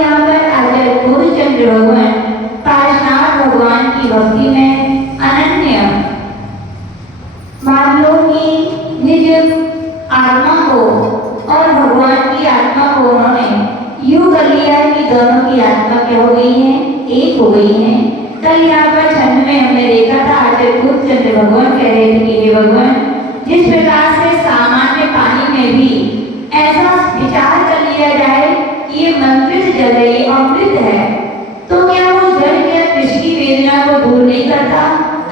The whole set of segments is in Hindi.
यहाँ पर आचार्य पूर्णचंद्र भगवान पार्श्वनाथ भगवान की भक्ति में अनन्य। मान लो कि निज आत्मा को और भगवान की आत्मा को उन्होंने यूं कर लिया कि दोनों की आत्मा क्या हो गई है, एक हो गई है। कल यहाँ पर छंद में हमने देखा था आचार्य पूर्णचंद्र भगवान कह रहे थे कि हे भगवान, जिस प्रकार से सामान्य पानी में भी ऐसा विचार कर लिया जाए कि ये मंत्रित जल है, ये अमृत है, तो क्या वो जल क्या कृष्ण की वेदना को दूर नहीं करता?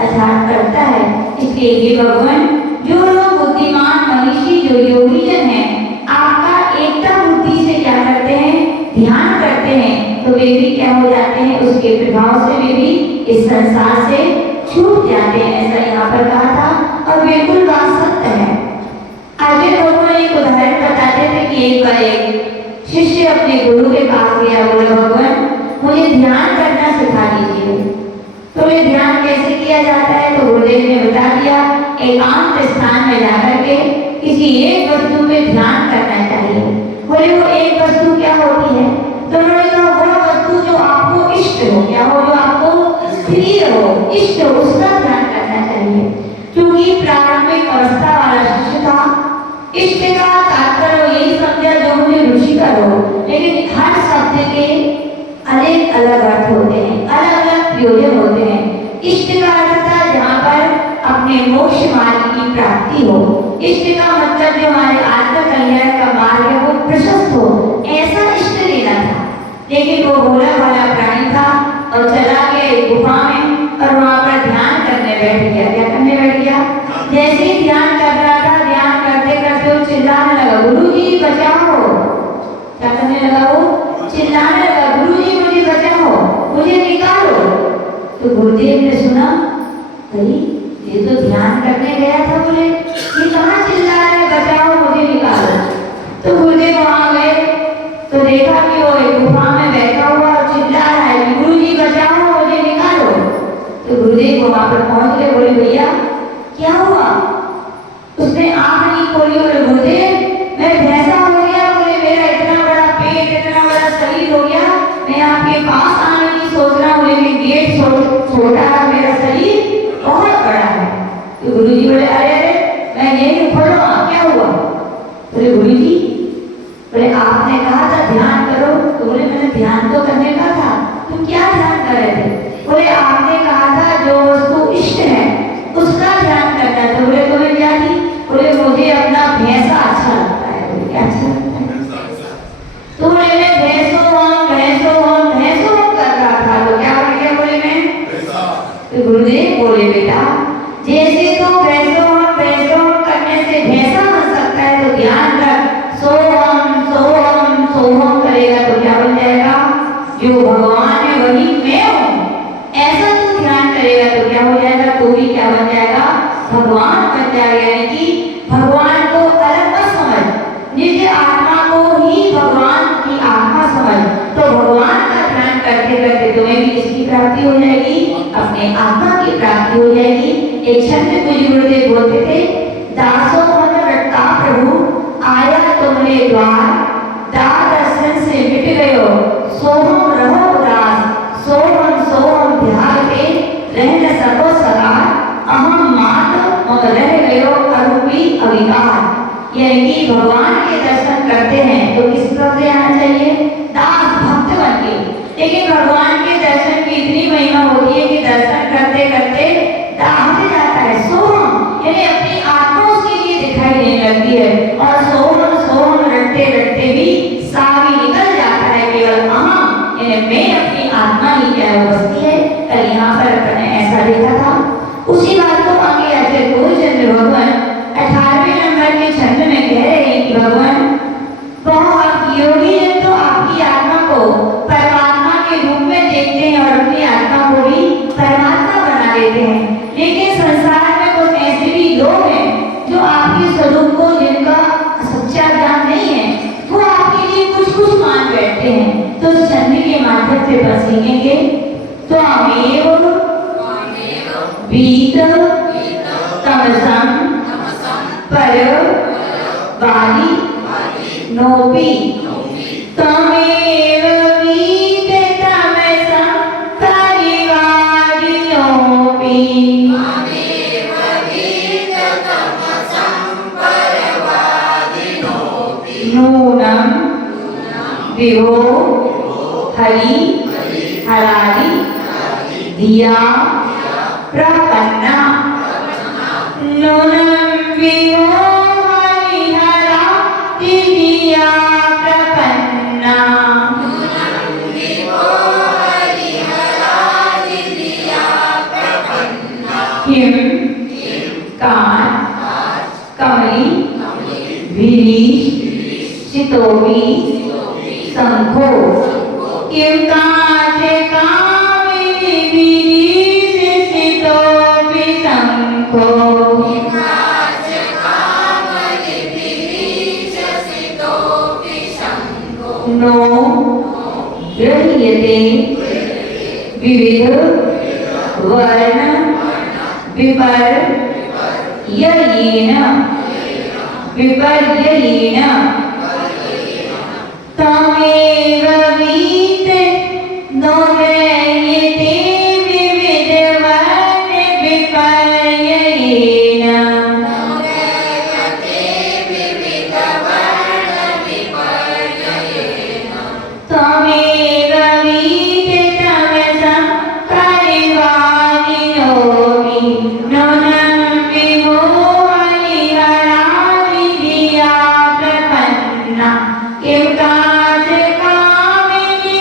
अर्थात करता है। इसलिए ये भगवान, जो लोग बुद्धिमान मनीषी जो योगी जन है, आपका एकता बुद्धि से क्या करते हैं, ध्यान करते हैं, तो वे भी क्या हो जाते हैं, उसके प्रभाव से वे भी इस संसार से छूट जाते हैं। ऐसा यहाँ पर कहा था और बिल्कुल बात सत्य है। आगे लोगों ने एक उदाहरण बताते थे कि एक बार एक शिष्य अपने गुरु के पास गया, बोले भगवान मुझे ध्यान करना सिखा दीजिए। तो ये ध्यान कैसे किया जाता है? तो गुरुदेव ने बता दिया, एकांत स्थान में जाकर के किसी एक वस्तु पे ध्यान करना चाहिए। बोले वो एक वस्तु क्या होती है? तो उन्होंने कहा वो वस्तु जो आपको इष्ट हो, क्या हो, जो आपको प्रिय हो, इष्ट हो, उसका ध्यान करना चाहिए। क्योंकि प्रारंभिक अवस्था वाला शिष्य था, इष्ट का तात्पर्य यही समझा जो मुझे रुचिकर हो, लेकिन हर शब्द के अनेक अलग अर्थ होते हैं, अलग अलग प्रयोजन होते हैं। इष्ट का अर्थ था जहाँ पर अपने मोक्ष मार्ग की प्राप्ति हो। इष्ट का मतलब जो हमारे आत्म कल्याण का मार्ग है वो प्रशस्त हो, ऐसा इष्ट लेना था। लेकिन वो भोला भाला प्राणी था और चला गया एक गुफा में और वहाँ पर ध्यान करने बैठ गया। क्या करने बैठ गया? जैसे ही ध्यान कर रहा था, ध्यान करते करते वो चिल्लाने लगा, गुरुजी बचाओ। क्या करने लगा? वो चिल्लाने लगा, गुरुजी मुझे बचाओ, मुझे निकालो। तो गुरुदेव ने सुना, अरे ये तो ध्यान करने गया था, बोले ये कहाँ चिल्ला रहा है, बचाओ मुझे निकालो। तो गुरुदेव वहाँ गए तो देखा कि वो एक गुफा में बैठा हुआ और चिल्ला रहा है कि गुरुजी बचाओ मुझे निकालो। तो गुरुदेव वहाँ पर पहुँच गए, बोले भैया क्या हुआ? उसने आँख नहीं खोली, बोले गुरुदेव मैं भैंसा हो गया, बोले मेरा इतना बड़ा पेट, इतना बड़ा शरीर हो गया, मैं आपके पास आने की सोच रहा हूँ, लेकिन गेट छोटा है, मेरा शरीर बहुत बड़ा है। तो गुरुजी बोले अरे अरे मैं यही खोलो, क्या हुआ? बोले गुरुजी, बोले आपने कहा था ध्यान करो। तो बोले मैंने ध्यान तो करने का था, तुम क्या ध्यान कर रहे थे? बोले आपने कहा था जो वस्तु इष्ट है उसका ध्यान करना था। बोले तुम्हें क्या थी? बोले मुझे अपना भैंसा अच्छा लगता है। बोले क्या अच्छा लगता है? तो बोले मैं भैंसो कर रहा था। तो क्या बोले? क्या बोले मैं? तो गुरुदेव बोले बेटा, जैसे तो भैंसो करने से भैंसा बन सकता है, तो ध्यान रख, सोहम करेगा तो क्या बन जाएगा? जो भगवान है वही मैं हूँ। ऐसा तू ध्यान करेगा तो क्या हो जाएगा? तू भी क्या बन जाएगा? भगवान बन जाएगा। यानी कि भगवान को अलग मत समझ, निज आत्मा को ही भगवान की आत्मा समझ। तो भगवान का ध्यान करते करते तुम्हें भी इसकी प्राप्ति हो जाएगी, अपने आत्मा की प्राप्ति हो जाएगी। एक छंद में गुरुदेव बोलते थे, दासो मन रट्टा प्रभु आया तुमने द्वार, दास दर्शन से मिट गयो सोहम रहो उदास, सोहम ध्याते रह न सको सकार, अहम मात मम रह गयो अरूपी अविकार। यानी कि भगवान के दर्शन करते हैं तो किस तरह से आना चाहिए? दास भक्त बन के। लेकिन भगवान के दर्शन की इतनी महिमा होती है कि दर्शन करते करते दाह जाता है, सोहम यानी अपनी आत्मा उसके लिए दिखाई देने लगती है, और सोहम रटते रटते भी सा भी निकल जाता है, केवल अहम यानी मैं अपनी आत्मा ही क्या बसती है। कल यहाँ पर अपने ऐसा देखा था। उसी बात को आगे आचार्य पूर्णचंद्र भगवान 18वें नंबर के छंद में कह रहे हैं कि भगवान बहुत योगी जन तो आपकी आत्मा को परमात्मा के रूप में देखते हैं और अपनी आत्मा को भी परमात्मा बना लेते हैं। लेकिन संसार में कुछ ऐसे भी लोग हैं जो आपके स्वरूप को, जिनका सच्चा ज्ञान नहीं है, वो आपके लिए कुछ मान बैठते हैं। तो छंद के माध्यम से बस सीखेंगे। तो अमेव वीत तमसम पर वाली नोपी तमेव विभो हरि हरादि धिया प्रपन्ना नूनं विभो हरि हरादि धिया प्रपन्ना किम कांच कमली विरीश चितोपी शंखो किम कांच कामिनी विरीश चितोपी शंखो नो गृह्यते विविध वर्ण विपर्ययेन तमेव वीत नो गृह्यते विविध वर्ण विपर्ययेन तमेव वीत तमसं परिवारिणोऽपि नूनं विभो हरिहरादि धिया प्रपन्ना किं काच कामिनी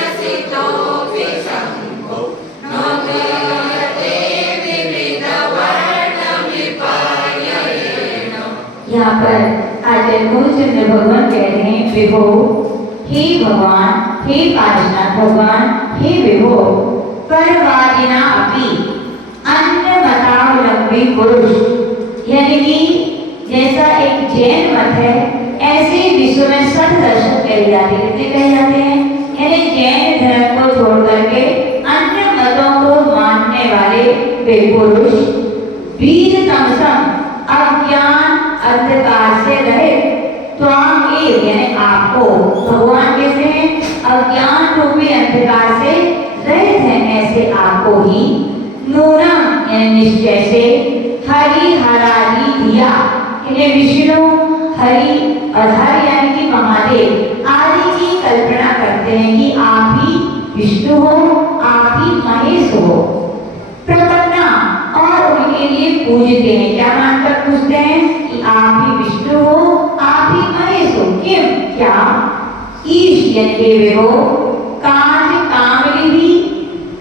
विरीशितोऽपि शंखो न गृह्यते विविधवर्ण विपर्ययेन यहाँ पर आचार्य मूलचंद्र भगवान कह रहे हैं विभो हे भगवान हे पार्श्वनाथ भगवान हे विभो परवादिना अपि अन्य मतावलंबी पुरुष यानी कि जैसा एक जैन मत है ऐसे विश्व में सब दर्शन कहे जाते हैं यानी जैन धर्म को छोड़ करके अन्य मतों को मानने वाले वे पुरुष वीर तमसम अज्ञान अंधकार से रहे त्वाम यानी आपको भगवान कैसे हैं अज्ञान रूपी अंधकार से रहित हैं ऐसे आपको ही नूनम यानी निश्चय से हरि हरादि धिया इन्हें विष्णु हरि अधर यानी कि महादेव आदि की कल्पना करते हैं कि आप ही विष्णु हो आप ही महेश हो प्रपन्ना और उनके लिए पूजते हैं क्या मानकर पूजते हैं कि आप ही विष्णु हो आप ही महेश हो किम क्या ईश यानी वे हो कांच कामली भी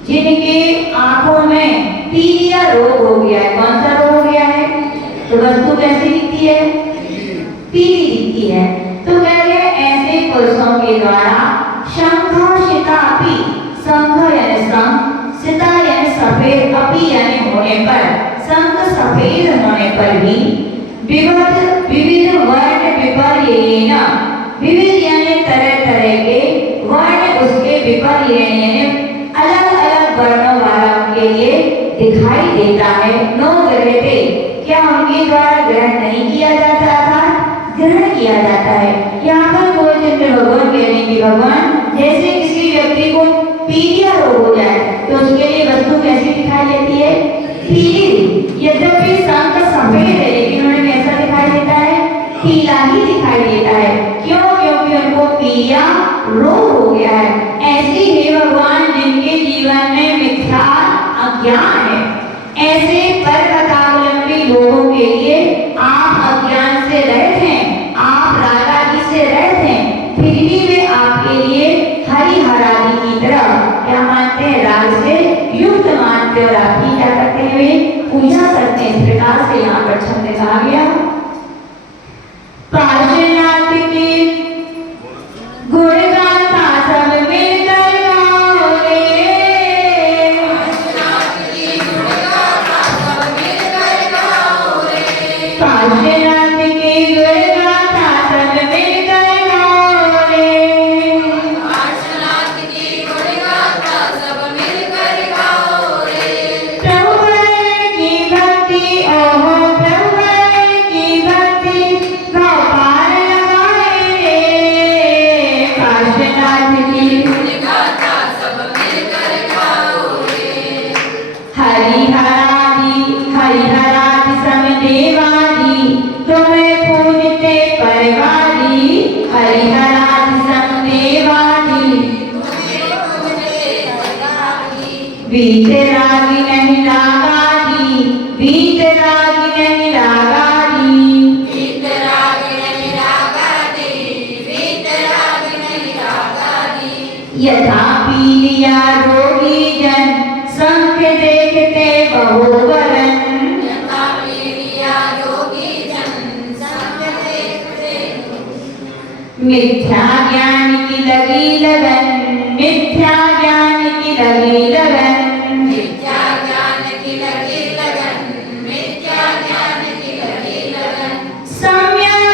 जिनके आंखों में पीलिया रोग हो गया है कौन सा रोग हो गया है तो वस्तु कैसी दिखती है पीली दिखती है तो कह रहे ऐसे पुरुषों के द्वारा शंख शितापि शंख यानी शंख सिता यानी सफेद अपि यानी होने पर शंख सफेद होने पर भी विविध वर्ण विपर्ययेन विविध यानी तरह तरह के वर्ण उसके विपर्ययेन यानी अलग अलग वर्णों वाला उनके लिए दिखाई देता है नो ग्रहते क्या उनके द्वारा ग्रहण नहीं किया जाता था ग्रहण किया जाता है यहाँ पर मूलचंद्र भगवान कहने की भगवान जैसे किसी व्यक्ति को पीलिया रोग हो जाए तो उसके लिए वस्तु कैसी दिखाई देती है पीली यद्यपि शंख सफेद है लेकिन उन्हें कैसा दिखाई देता है पीला ही दिखाई देता है क्यों क्योंकि उनको पीलिया रोग हो गया है ऐसे ही भगवान जिनके जीवन में मिथ्या अज्ञान है ऐसे पर कथावलंबी लोगों के लिए आप अज्ञान से रहित हैं आप रागादि से रहित हैं फिर भी वे आपके लिए हरि हरादि की तरह क्या मानते हैं राग से युक्त मानते और आपकी क्या करते हैं वे पूजा करते हैं इस प्रकार से यहाँ पर छंद कहा गया पार्श्वनाथ की गुण गाथा सब मिलकर गाओ रे पार्श्वनाथ की गुण गाथा सब मिलकर गाओ रे पार्श्वनाथ की गुण गाथा सब मिलकर गाओ रे पार्श्वनाथ की गुण वीतरागी नहीं रागादी, वीतरागी नहीं रागादी, वीतरागी नहीं रागादी, वीतरागी नहीं रागादी। यथा पीलिया रोगी जन संख देखते बहुवरन, यथा पीलिया रोगी जन संग देखते। मिथ्या ज्ञान की लगी लगन, मिथ्या ज्ञान की लगी लगन, मिथ्या ज्ञान की लगी लगन, मिथ्या ज्ञान की लगी लगन। सम्यक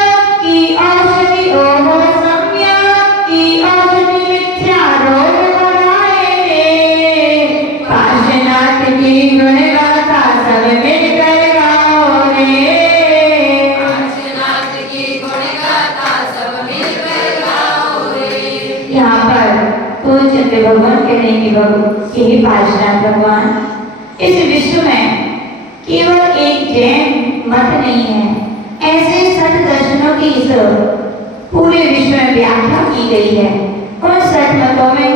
की औषधि ओह सम्यक की औषधि मिथ्या रोग बनाए रे, काशनाथ की गुण गाथा सब मिलकर गाओ रे, काशीनाथ की गुण गाथा सब मिलकर गाओ रे। यहाँ पर पूज्य भगवान कहने की हे पार्षनाथ भगवान, इस विश्व में केवल एक जैन मत नहीं है, ऐसे सत दर्शनों की इस पूरे विश्व में व्याख्या की गई है। उन सत मतों में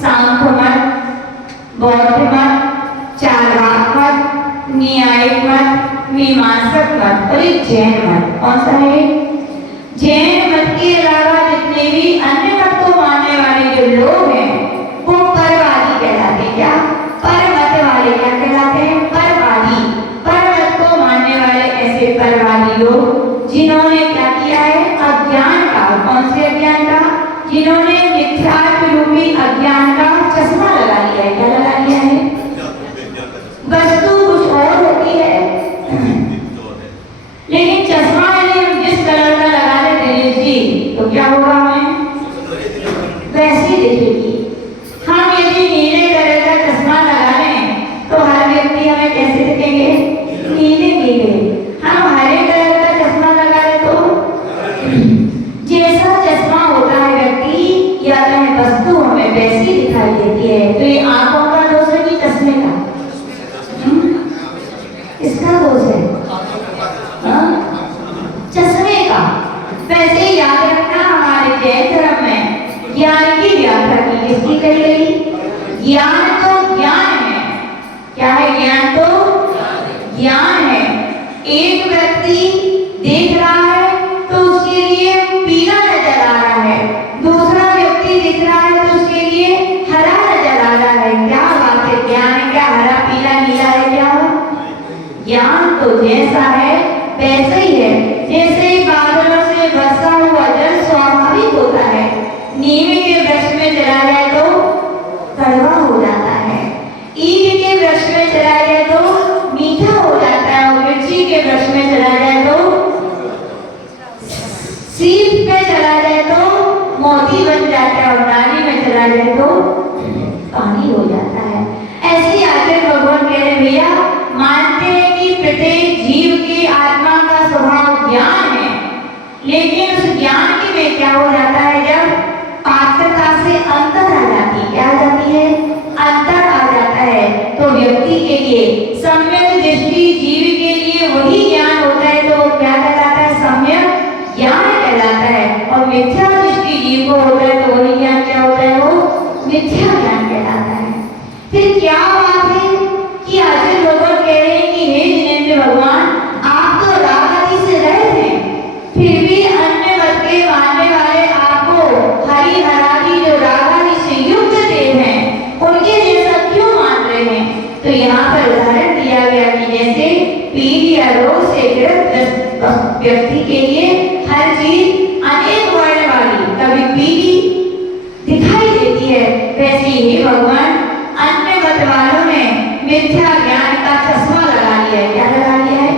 सांख्य मत, बौद्ध मत, चार्वाक मत, न्यायिक मत, मीमांसक मत और एक जैन मत। कौन सा है? जैन मत के अलावा जितने भी अन्य मत को मानने वाले जो लोग हैं वो परवादी कहलाते हैं। क्या? परमत वाले क्या कहलाते हैं? परवादी। परमत को मानने वाले ऐसे परवादी लोग जिन्होंने क्या किया है? अज्ञान का, कौन से अज्ञान का? जिन्होंने मिथ्यात्व रूपी अज्ञान का चश्मा लगा लिया है। क्या लगा लिया है? वस्तु कुछ और होती है लेकिन चश्मा यदि हम जिस कलर का लगा लेते हैं जी तो क्या होगा? हमें वैसी दिखेगी। हम यदि नीले कलर का चश्मा लगा लें तो हर व्यक्ति हमें कैसे दिखेंगे? नीले नीले। हम हरे कलर का चश्मा लगा लें तो जैसा चश्मा होता है व्यक्ति या वह वस्तु हमें वैसी दिखाई देती है। तो ये आंखों का दोष है कि चश्मे का? इसका दोष है चश्मे का। वैसे ही याद रखना, हमारे जैन धर्म में ज्ञान की व्याख्या की किसकी कही गई? ज्ञान तो ज्ञान है। क्या है? ज्ञान तो ज्ञान है। एक व्यक्ति देख रहा है तो उसके लिए पीला नजर आ रहा है, दूसरा व्यक्ति दिख रहा है तो उसके लिए हरा नजर आ रहा है। क्या बात है? ज्ञान क्या हरा पीला नीला है? क्या ज्ञान तो जैसा है वैसे ही है। जैसे बादलों से बरसा हुआ जल स्वाभाविक होता है, नीम के वृक्ष में चला जाए तो कड़वा हो जाता है, ईख के वृक्ष में चला जाए तो मीठा हो जाता है, और मिर्ची के वृक्ष में चला जाए तो सीप में चला जाए तो मोती बन जाता है, और नाली में चला जाए तो पानी हो जाता है। ऐसे ही आगे भगवान कह रहे भैया मानते हैं कि प्रत्येक जीव की आत्मा का स्वभाव ज्ञान है, लेकिन उस ज्ञान के में क्या हो जाता है? जब पात्रता से अंतर आ जाती है। क्या आ जाती है? अंतर आ जाता है तो व्यक्ति के लिए सम्यक दृष्टि जीव के लिए वही ज्ञान होता है तो क्या कहलाता है? सम्यक ज्ञान कहलाता है। और मिथ्या दृष्टि जीव को होता है तो वही ज्ञान क्या होता है? वो मिथ्या ज्ञान कहलाता है। फिर क्या बात है कि आज लोग कह रहे हैं कि हे जिनेंद्र भगवान, आप तो राग आदि से रहे थे, फिर भी अन्य मत के मानने वाले आपको हरि हरादि जो राग आदि से युक्त देव हैं उनके जैसा क्यों मान रहे हैं? तो यहाँ पर उदाहरण दिया गया कि जैसे पीठ या रोग से ग्रस्त व्यक्ति के लिए हर चीज अनेक वर्ण वाली कभी पीली दिखाई देती है, वैसे ही भगवान अन्य मत वालों ने मिथ्या ज्ञान का चश्मा लगा लिया है। क्या लगा लिया है?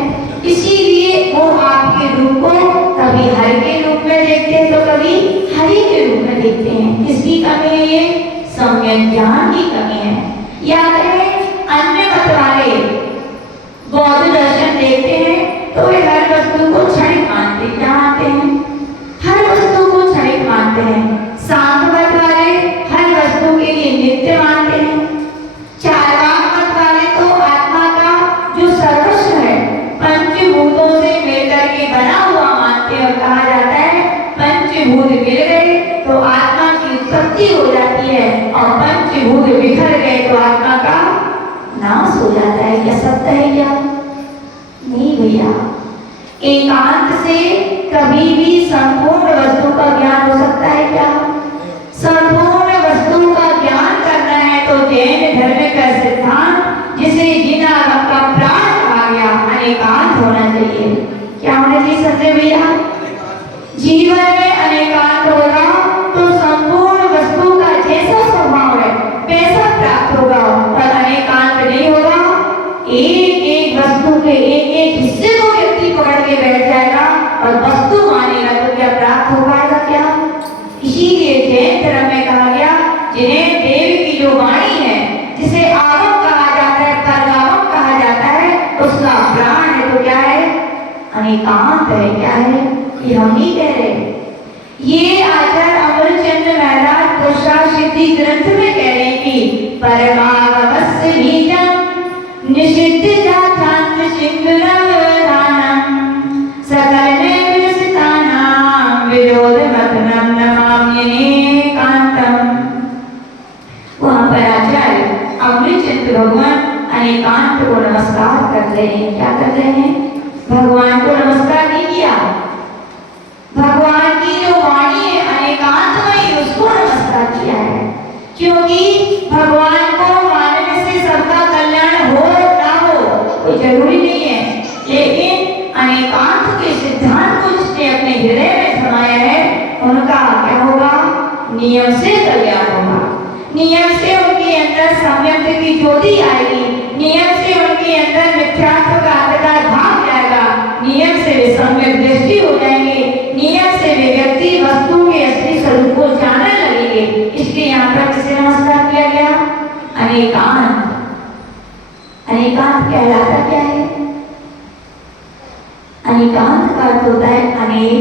इसीलिए वो आपके रूप को कभी हर के रूप में देखते हैं तो कभी हरि के रूप में देखते हैं। किसकी कमी है? ये सम्यक ज्ञान की कमी है। याद रहे, अन्य मत वाले बौद्ध दर्शन देखते हैं तो वे हर वस्तु को क्षणिक मानते हैं। क्या मानते हैं? हर वस्तु को क्षणिक मानते हैं। सांख्य मत वाले हर वस्तु के लिए नित्य मानते हैं। चार्वाक मत वाले तो आत्मा का जो सर्वस्व है पंचभूतों से मिलकर के बना हुआ मानते हैं, और कहा जाता है पंचभूत मिल गए तो आत्मा की उत्पत्ति हो जाती है, और पंचभूत बिखर गए तो आत्मा का है, क्या सत्य है क्या? नहीं भैया, एकांत से कभी भी संपूर्ण वस्तु का ज्ञान हो सकता है क्या? संपूर्ण वस्तु का ज्ञान करना है तो जैन धर्म का सिद्धांत जिसे जिन आगम का प्राण कहा गया, अनेकांत होना चाहिए। क्या होना चाहिए सत्य भैया? जीवन में अनेकांत होगा तो संपूर्ण वस्तु का जैसा स्वभाव है वैसा प्राप्त होगा। और अनेकांत नहीं होगा, एक एक वस्तु के एक एक हिस्से को व्यक्ति पकड़ के बैठ जाएगा और वस्तु मानेगा तो क्या प्राप्त हो पाएगा क्या? इसीलिए जैन धर्म में कहा गया, जिन्हें देव की जो वाणी है, जिसे आगम कहा जाता है, परगामम कहा जाता है, उसका प्राण है तो क्या है? अनेकांत है। क्या है? ये हम नहीं कह रहे, ये आचार्य अमरचंद महाराज पुरुषा सिद्धि ग्रंथ में कह रहे हैं कि परमागमस्य बीजम निषिद्ध जातांत सिंगरवधानम सकल विरसितानां विरोधमतनं नमाम्यनेकांतम। वहां पर आचार्य अमरचंद भगवान अनेकांत को नमस्कार कर रहे हैं। क्या कर रहे हैं? भगवान को नमस्कार नहीं किया, भगवान की जो वाणी है अनेकांतमयी, उसको नमस्कार किया है। क्योंकि भगवान को मानने से सबका कल्याण हो ना हो कोई जरूरी नहीं है, लेकिन अनेकांत के सिद्धांत को जिसने अपने हृदय में समाया है उनका क्या होगा? नियम से कल्याण होगा। नियम से उनके अंदर सम्यक की ज्योति आएगी, नियम से उनके अंदर मिथ्यात्व का अंधकार भाग जाएगा, नियम से वे सम्यक दृष्टि हो जाएंगे, नियम से वे व्यक्ति वस्तु के असली स्वरूप को जानने लगेंगे। इसलिए यहाँ पर किसे नमस्कार किया गया? अनेकांत। अनेकांत कहलाता क्या है? अनेकांत का अर्थ होता है अनेक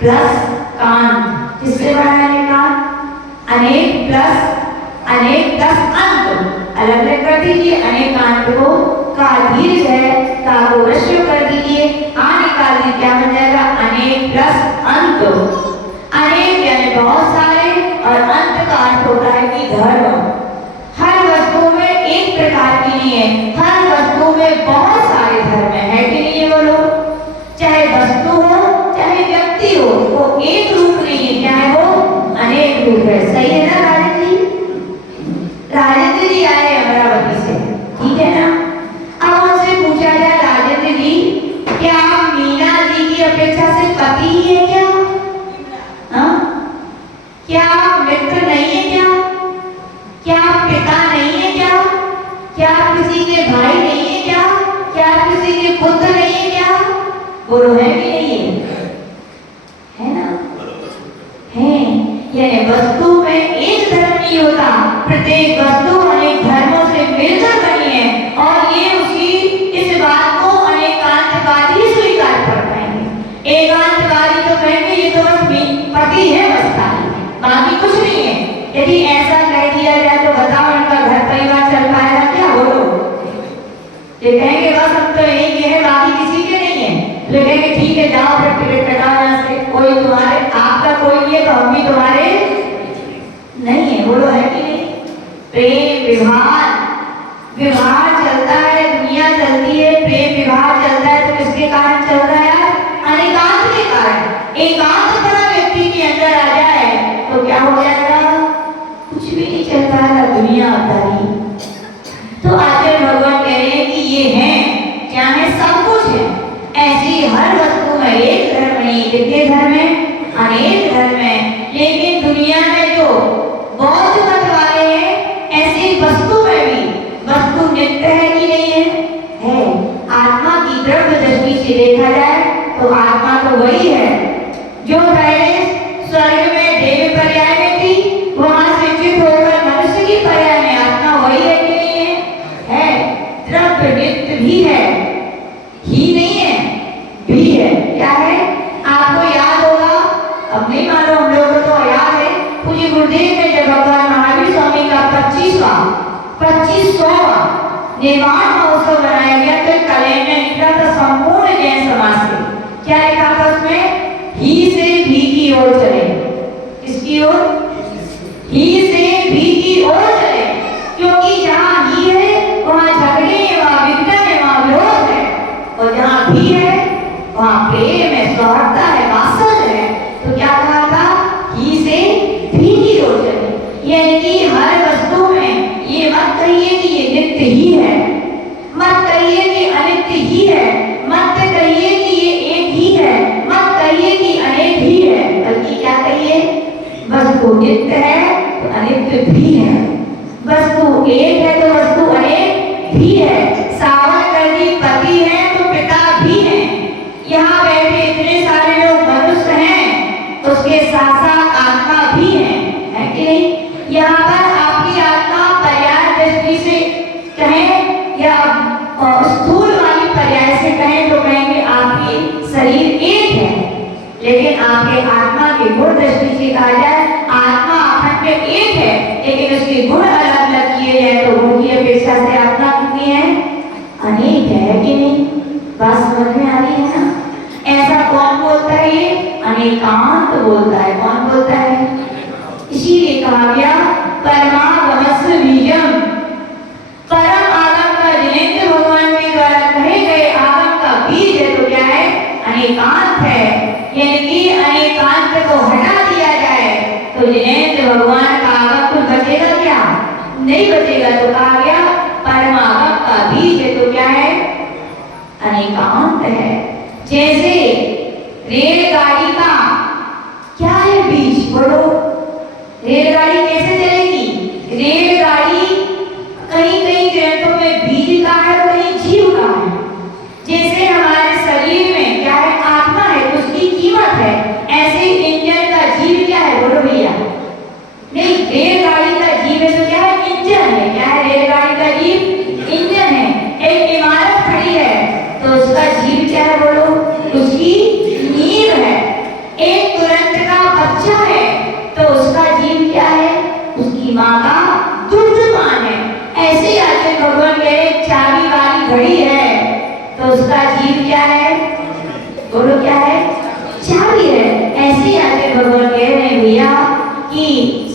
प्लस कांत। किससे बना है अनेकांत? अनेक प्लस अंत अलग अलग कर दीजिए। अनेकांत को का दीर्घ है, का को ह्रस्व कर दीजिए, आ निकाल दीजिए, क्या बन जाएगा? अनेक प्लस अंत। अनेक यानी बहुत सारे और अंत का अर्थ होता है कि धर्म। हर वस्तु में एक प्रकार की नहीं है, हर वस्तु में बहुत सारे धर्म है कि नहीं है? बोलो, चाहे वस्तु हो चाहे व्यक्ति हो, वो एक रूप नहीं है, क्या है वो? अनेक रूप है। सही है ना राजेंद्र जी? राजेंद्र जी आए अमरावती से, ठीक है ना? अब उनसे पूछा जाए, राजेंद्र जी क्या आप मीना जी की अपेक्षा से पति ही है क्या? क्या आप मित्र नहीं है क्या? क्या आप पिता नहीं है क्या? क्या आप किसी के भाई नहीं है क्या? क्या आप किसी के पुत्र नहीं है क्या? बोलो, है कि नहीं है? है ना? है। यानी वस्तु में एक धर्म नहीं होता, प्रत्येक वस्तु अनेक धर्मों से मिलकर बनी है। और ये उसी इस बात को अनेकांतवादी स्वीकार कर पाएंगे। एकांतवादी तो कहेंगे ये तो बस पति है, बस बाकी कुछ नहीं है। यदि ऐसा कह दिया जाए तो बताओ इनका घर परिवार चल पाएगा क्या? बोलो, ये कहेंगे बस हम तो यही है, बाकी किसी के नहीं है। तो कहेंगे ठीक है, जाओ फिर टिकट कटाओ यहाँ से, कोई तुम्हारे आपका कोई नहीं है तो हम भी तुम्हारे नहीं है। बोलो, है कि नहीं? प्रेम विवाह चलता है, दुनिया चलती है, प्रेम विवाह चलता है तो किसके कारण चल रहा है? अनेकांत के कारण। एकांत बड़ा व्यक्ति के अंदर आ जाए तो क्या हो जाएगा? कुछ भी नहीं चल पाएगा, दुनिया अवतारी। तो आचार्य भगवान कह रहे हैं कि ये है क्या है? सब कुछ है। ऐसी हर वस्तु में एक धर्म नहीं, कितने धर्म है? अनेक धर्म है। लेकिन दुनिया में जो बौद्ध मत वाले हैं, ऐसी वस्तु में भी वस्तु नित्य है कि नहीं है? है। आत्मा की द्रव्य दृष्टि से देखा जाए तो आत्मा तो वही है जो पहले स्वर्ग में देव पर्याय में थी, वहां से चित होकर मनुष्य की पर्याय में आत्मा वही है कि नहीं है? है। द्रव्य नित्य भी है, ही नहीं है, भी है। क्या है? आपको याद होगा, अब नहीं मालूम, हम लोगों को तो याद है, पूज्य गुरुदेव ने जब भगवान महावीर स्वामी का 25वां निर्वाण महोत्सव बनाया गया तो कैलेंडर निकला था संपूर्ण जैन समाज से। क्या लिखा था उसमें? ही से भी की ओर चले। किसकी ओर? ही से भी की ओर चले। क्योंकि जहाँ ही है वहाँ झगड़े व नित्य है तो अनित्य भी है, वस्तु एक है तो वस्तु अनेक भी है, सावन करी पति है तो पिता भी है। यहाँ बैठे इतने सारे लोग मनुष्य हैं, उसके साथ साथ आत्मा भी है कि नहीं? यहाँ पर आपकी आत्मा पर्याय दृष्टि से कहें या स्थूल वाली पर्याय से कहें तो कहेंगे आपकी शरीर एक है, लेकिन आपके आत्मा की गुण दृष्टि से कहा जाए आत्मा अखंड एक है, लेकिन उसके गुण अलग अलग किए जाए तो गुण की अपेक्षा से आत्मा कितनी है? अनेक है कि नहीं? बात समझ में आ रही है ना? ऐसा कौन बोलता है? ये अनेकांत बोलता है। कौन बोलता है? इसीलिए कहा गया परमागमस्य बीजम, परम आगम का जिनेंद्र भगवान के द्वारा कहे गए आगम का बीज है तो क्या है? अनेकांत है। यानी कि अनेकांत को हटा दिया जाए तो जिनेंद्र भगवान का आगम कुछ बचेगा क्या? नहीं बचेगा। तो कहा गया परमागम का बीज है तो क्या है? अनेकांत है। जैसे रेलगाड़ी का क्या है बीज? बोलो, रेलगाड़ी कैसे चलेगी? रेलगाड़ी कहीं कहीं ग्रंथों में बीज का है, कहीं जीव का है। जैसे हमारे शरीर में क्या है? आत्मा है, उसकी कीमत है। ऐसे इंजन का जीव क्या है? बोलो भैया। नहीं, रेलगाड़ी का जीव है तो क्या है? इंजन है। क्या है रेलगाड़ी का जीव? इंजन है। एक इमारत खड़ी है तो उसका जीव क्या है? बोलो, उसकी नींव है। एक तुरंत का बच्चा है तो उसका जीव क्या है? उसकी माँ का दुग्धपान है। ऐसे आचार्य भगवान कह रहे चाबी वाली घड़ी है तो उसका जीव क्या है? बोलो क्या है? चाबी है। ऐसे आचार्य भगवान कह रहे हैं भैया कि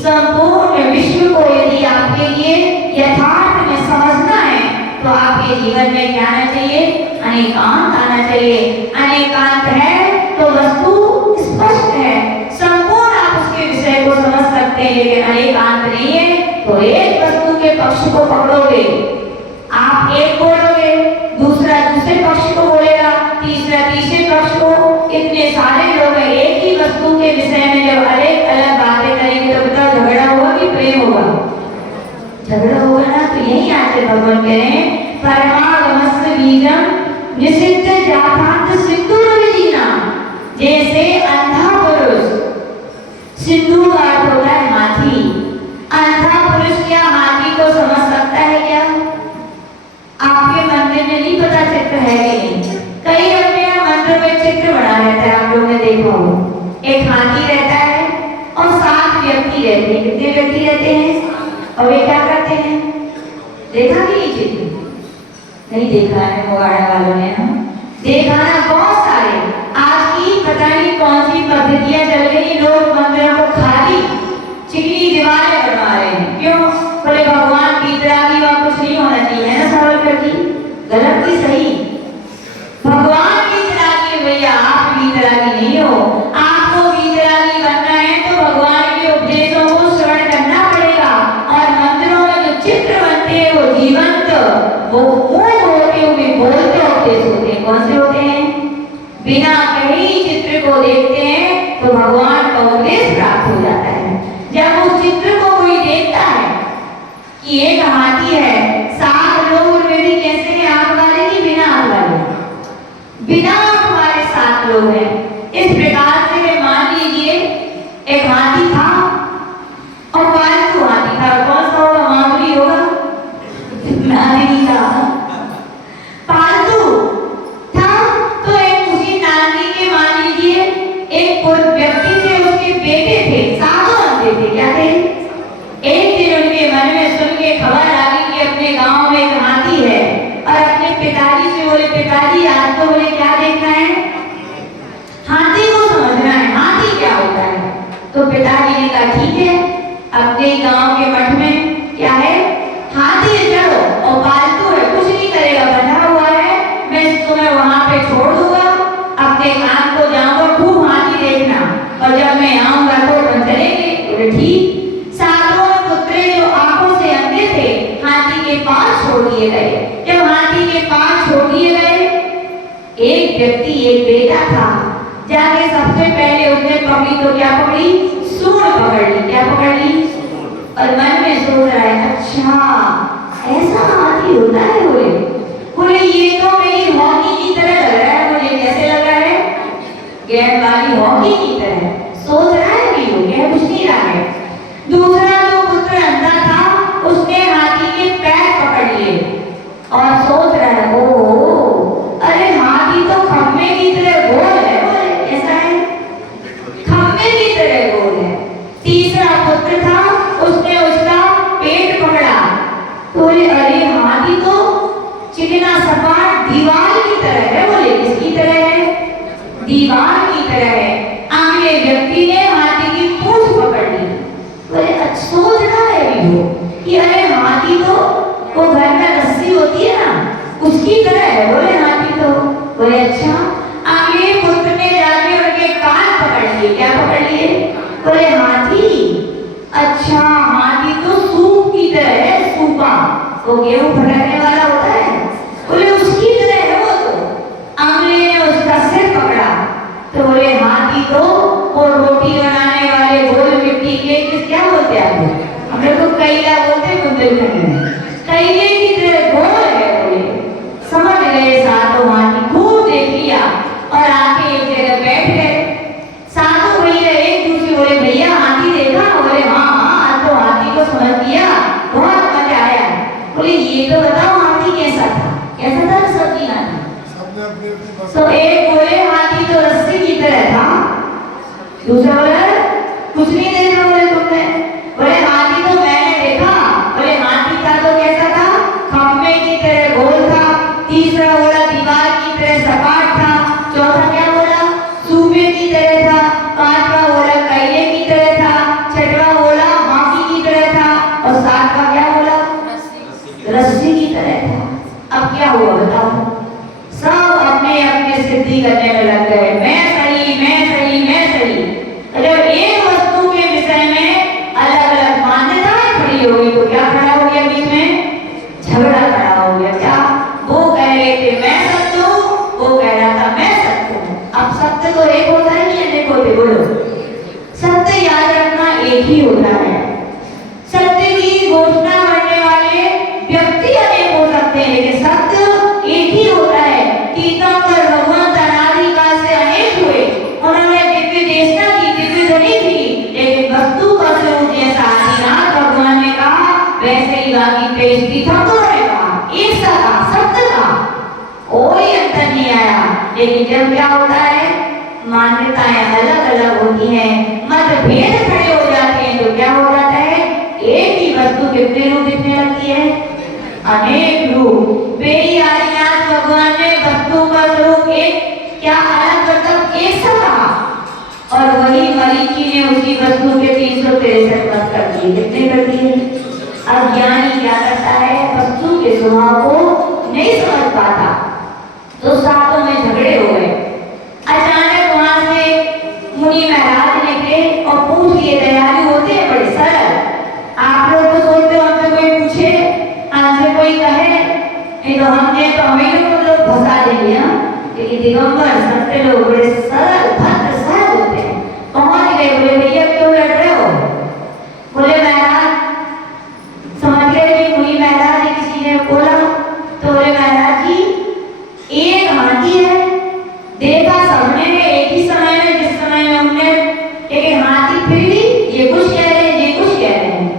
संपूर्ण विश्व को यदि आपके लिए यथार्थ में समझना है तो आपके जीवन में क्या आना चाहिए? अनेकांत आना चाहिए। अनेकांत है तो वस्तु स्पष्ट है, संपूर्ण आप उसके विषय को समझ सकते हैं। लेकिन अनेकांत नहीं है तो एक वस्तु के पक्ष को पकड़ोगे, आप एक बोलोगे, दूसरा दूसरे पक्ष को बोलेगा, तीसरा तीसरे पक्ष को। इतने सारे लोग हैं, एक ही वस्तु के विषय में जब अलग अलग बातें करेंगे तो बताओ झगड़ा होगा कि प्रेम होगा? झगड़ा होगा ना। तो यही आचार्य भगवान कह रहे हैं परमागमस्य बीजम निषिद्ध जातांत सिंदूर विजीना। जैसे अंधा पुरुष, सिंधु का अर्थ होता है हाथी, अंधा पुरुष क्या हाथी को समझ सकता है क्या? आपके मंदिर में नहीं पता चित्र है कि नहीं? कई अपने मंदिर में चित्र बना रहता है, आप लोगों ने देखा हो। एक हाथी रहता है और 7 व्यक्ति रहते हैं। कितने व्यक्ति रहते हैं? और वे क्या करते हैं? देखा कि नहीं चित्र? नहीं देखा है मोगाड़ा वालों ने। हम देखा ना बहुत सारे। आज की पता नहीं कौन सी पद्धतियां चल रही, लोग मंदिरों को खाली चिकनी दीवारें बनवा रहे हैं। क्यों? बोले भगवान बीतरागी वहां कुछ नहीं होना चाहिए, है ना? सवाल करती गलत की सही? भगवान बीतरागी भैया, आप बीतरागी नहीं हो। आपको बीतरागी बनना है तो भगवान के उपदेशों को श्रवण करना पड़ेगा। और मंदिरों में जो चित्र बनते हैं वो जीवंत, वो मूल होते हुए बोलते उपदेश होते हैं। कौन से होते हैं? बिना कहीं चित्र को देखते हैं तो भगवान का उपदेश प्राप्त हो जाता है। जब उस चित्र को कोई देखता है कि एक हाथी है, 7 लोग उनमें भी कैसे हैं? आंख वाले की बिना आंख वाले? बिना आंख वाले 7 लोग हैं। इस प्रकार से मान लीजिए एक हाथी था और पालतू हाथी था। कौन सा होगा? मामूली होगा? नानी था। पालतू था तो एक उसी नानी के मान लीजिए एक व्यक्ति थे, उसके बेटे थे, साधु बनते थे। क्या थे? एक दिन उनके मन में सुन के खबर आ गई कि अपने गांव में एक हाथी है, और अपने पिताजी से बोले पिताजी आज तो बोले क्या देखना है? हाथी को समझना है, हाथी क्या होता है? तो पिताजी ने कहा ठीक है, अपने गांव के मठ में क्या है? हाथी है, चलो। और पालतू है, कुछ नहीं करेगा, बंधा हुआ है, मैं तुम्हें वहां पे छोड़ दूंगा, अपने काम को जाऊंगा, खूब हाथी देखना, और जब मैं आऊंगा तो चलेंगे। बोले ठीक। सातों पुत्र जो आंखों से अंधे थे हाथी के पास छोड़ दिए गए। जब हाथी के पास छोड़ दिए गए, एक व्यक्ति, एक बेटा था, जाके सबसे पहले उसने पकड़ी तो क्या पकड़ी? सूंड पकड़ ली। क्या पकड़ ली? और मन में सोच रहा है अच्छा ऐसा हाथी होता है। बोले बोले ये तो मेरी हॉकी की तरह लग रहा है मुझे। कैसे लग रहा है? गेंद वाली हॉकी की तरह सोच रहा है कि हो गया, कुछ नहीं रहा है। दूसरा जो पुत्र अंधा था उसने हाथी के पैर पकड़ लिए और सोच रहा है ओ अरे हाथी तो खम्भे की तरह गोल है। बोले कैसा है? खम्भे की तरह गोल है। तीसरा पुत्र था उसने उसका पेट पकड़ा तो बोले अरे हाथी तो चिकना सपाट दीवार की तरह है। बोले किसकी तरह है? दीवार की तरह है। अगले व्यक्ति ने हाथी की पूंछ पकड़ ली। बोले अच्छा सोच रहा है भी वो कि अरे हाथी तो वो घर में रस्सी होती है ना उसकी तरह है। बोले हाथी तो बोले अच्छा। अगले पुत्र ने जाके उनके कान पकड़ लिए। क्या पकड़ लिए? बोले हाथी अच्छा हाथी तो सूप की तरह है। सूपा वो गेहूं फटकने वाला होता है। बोले उसकी तरह है वो तो। अगले ने उसका सिर पकड़ा तो बोले हाथी तो वो रोटी बनाने वाले गोल मिट्टी के क्या बोलते हैं आप? हम लोग तो कैला बोलते हैं बुंदेलखंड में। कैले की तरह गोल है। बोले समझ गए सातों हाथी। खूब देख लिया और आके एक जगह बैठ गए। सातों भैया एक दूसरे बोले भैया हाथी देखा? बोले हाँ हाँ तो हाथी को समझ लिया, बहुत मजा आया। बोले ये तो बताओ हाथी कैसा था? कैसा था? सब्जी हाथी। तो एक बोले हाथी तो रस्सी की तरह था। दूसरा बोले कुछ नहीं देखा। बोले तुमने? बोले हाथी तो मैंने देखा। बोले हाथी था तो कैसा था? खम्भे की तरह गोल था। तीसरा बोला दीवार की तरह सपाट था। चौथा क्या बोला? सूबे की तरह था। पांचवा बोला कैले की तरह था। छठवा बोला हाथी की तरह था और सातवा क्या बोला? रस्सी की तरह था। अब क्या हुआ बताओ? सब अपने अपने सिद्धि करने में लग गए। मैं सही मैं सही मैं सही। जब एक वस्तु के विषय में अलग अलग मान्यताएं खड़ी हो गई तो क्या खड़ा हो गया? बीच में झगड़ा खड़ा हो गया। क्या? वो कह रहे थे मैं सत्य हूँ, वो कह रहा था मैं सत्य हूँ। अब सत्य तो एक होता है कि अनेक होते? बोलो सत्य याद रखना एक ही होता है। सत्य की घोषणा करने वाले व्यक्ति अनेक हो सकते हैं लेकिन सत्य एक ही होता है। तीर्थंकर भगवान अनादिकाल से अनेक हुए। उन्होंने दिव्य देशना की, दिव्य ध्वनि की, लेकिन वस्तु का स्वरूप जैसा आदिनाथ भगवान ने कहा वैसे ही बाकी 23 तीर्थंकरों ने कहा। एक सा कहा सत्य का कोई अंतर नहीं आया। लेकिन जब क्या होता है? मान्यताएं अलग अलग होती हैं, मतभेद खड़े हो जाते हैं तो क्या हो जाता है? एक ही वस्तु कितने रूप दिखने लगती है? अनेक रूप। वे आदिनाथ भगवान ने वस्तु का स्वरूप एक क्या अलग मतलब एक सा कहा और वही मरीची ने उसी वस्तु के 363 मत कर दिए। कितने कर दिए? अज्ञानी क्या करता है? वस्तु के स्वभाव को नहीं समझ पाता तो सातों में झगड़े हो गए। अचानक वहां से मुनि महाराज निकले और पूछ लिए। दयालु होते हैं बड़े सरल। आप लोग तो सोचते हो हमसे कोई पूछे हमसे कोई कहे नहीं तो हमें लोग फंसा देंगे। लेकिन दिगंबर सत्य लोग बड़े सरल भद्र सहज होते हैं। पहुंच गए। बोले भैया क्यों लड़ रहे हो? बोले महाराज समझ गए कि मुनि महाराज ने किसी ने बोला तो बोले महाराज जी एक हाथी है। देखा सबने एक ही समय में, जिस समय में हमने एक हाथी फिर भी ये कुछ कह रहे हैं ये कुछ कह रहे हैं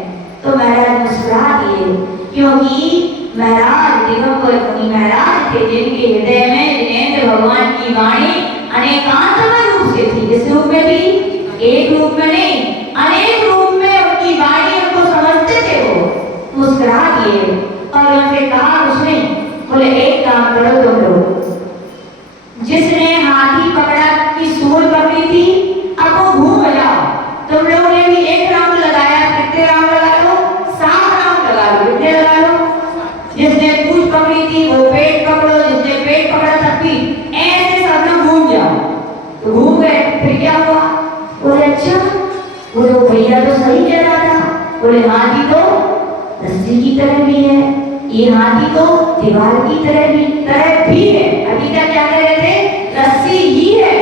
तो महाराज मुस्कुरा दिए क्योंकि महाराज दिगंबर मुनि महाराज थे जिनके हृदय में जिनेंद्र भगवान की वाणी अनेकांतमय रूप से थी। इस रूप में भी एक रूप में नहीं अनेक रूप में उनकी वाणी उनको समझते थे। वो मुस्कुरा दिए और उनसे कहा कुछ नहीं। बोले एक काम करो तुम लोग, जिसने हाथी पकड़ा की सूंड पकड़ी थी अब वो घूम जाओ। तुम लोगों ने भी एक राउंड लगाया। कितने राउंड लगा लो? 7 राउंड लगा लो। कितने लगा लो? जिसने पूंछ पकड़ी थी वो पेट पकड़ो, जिसने पेट पकड़ा था पीठ, ऐसे सब लोग घूम जाओ। तो घूम गए। फिर क्या हुआ? बोले अच्छा बोलो भैया तो सही कह रहा था। बोले हाथी तो रस्सी की तरह भी है, ये हाथी तो दीवार की तरह भी है। अभी तक क्या कह रहे थे? रस्सी ही है,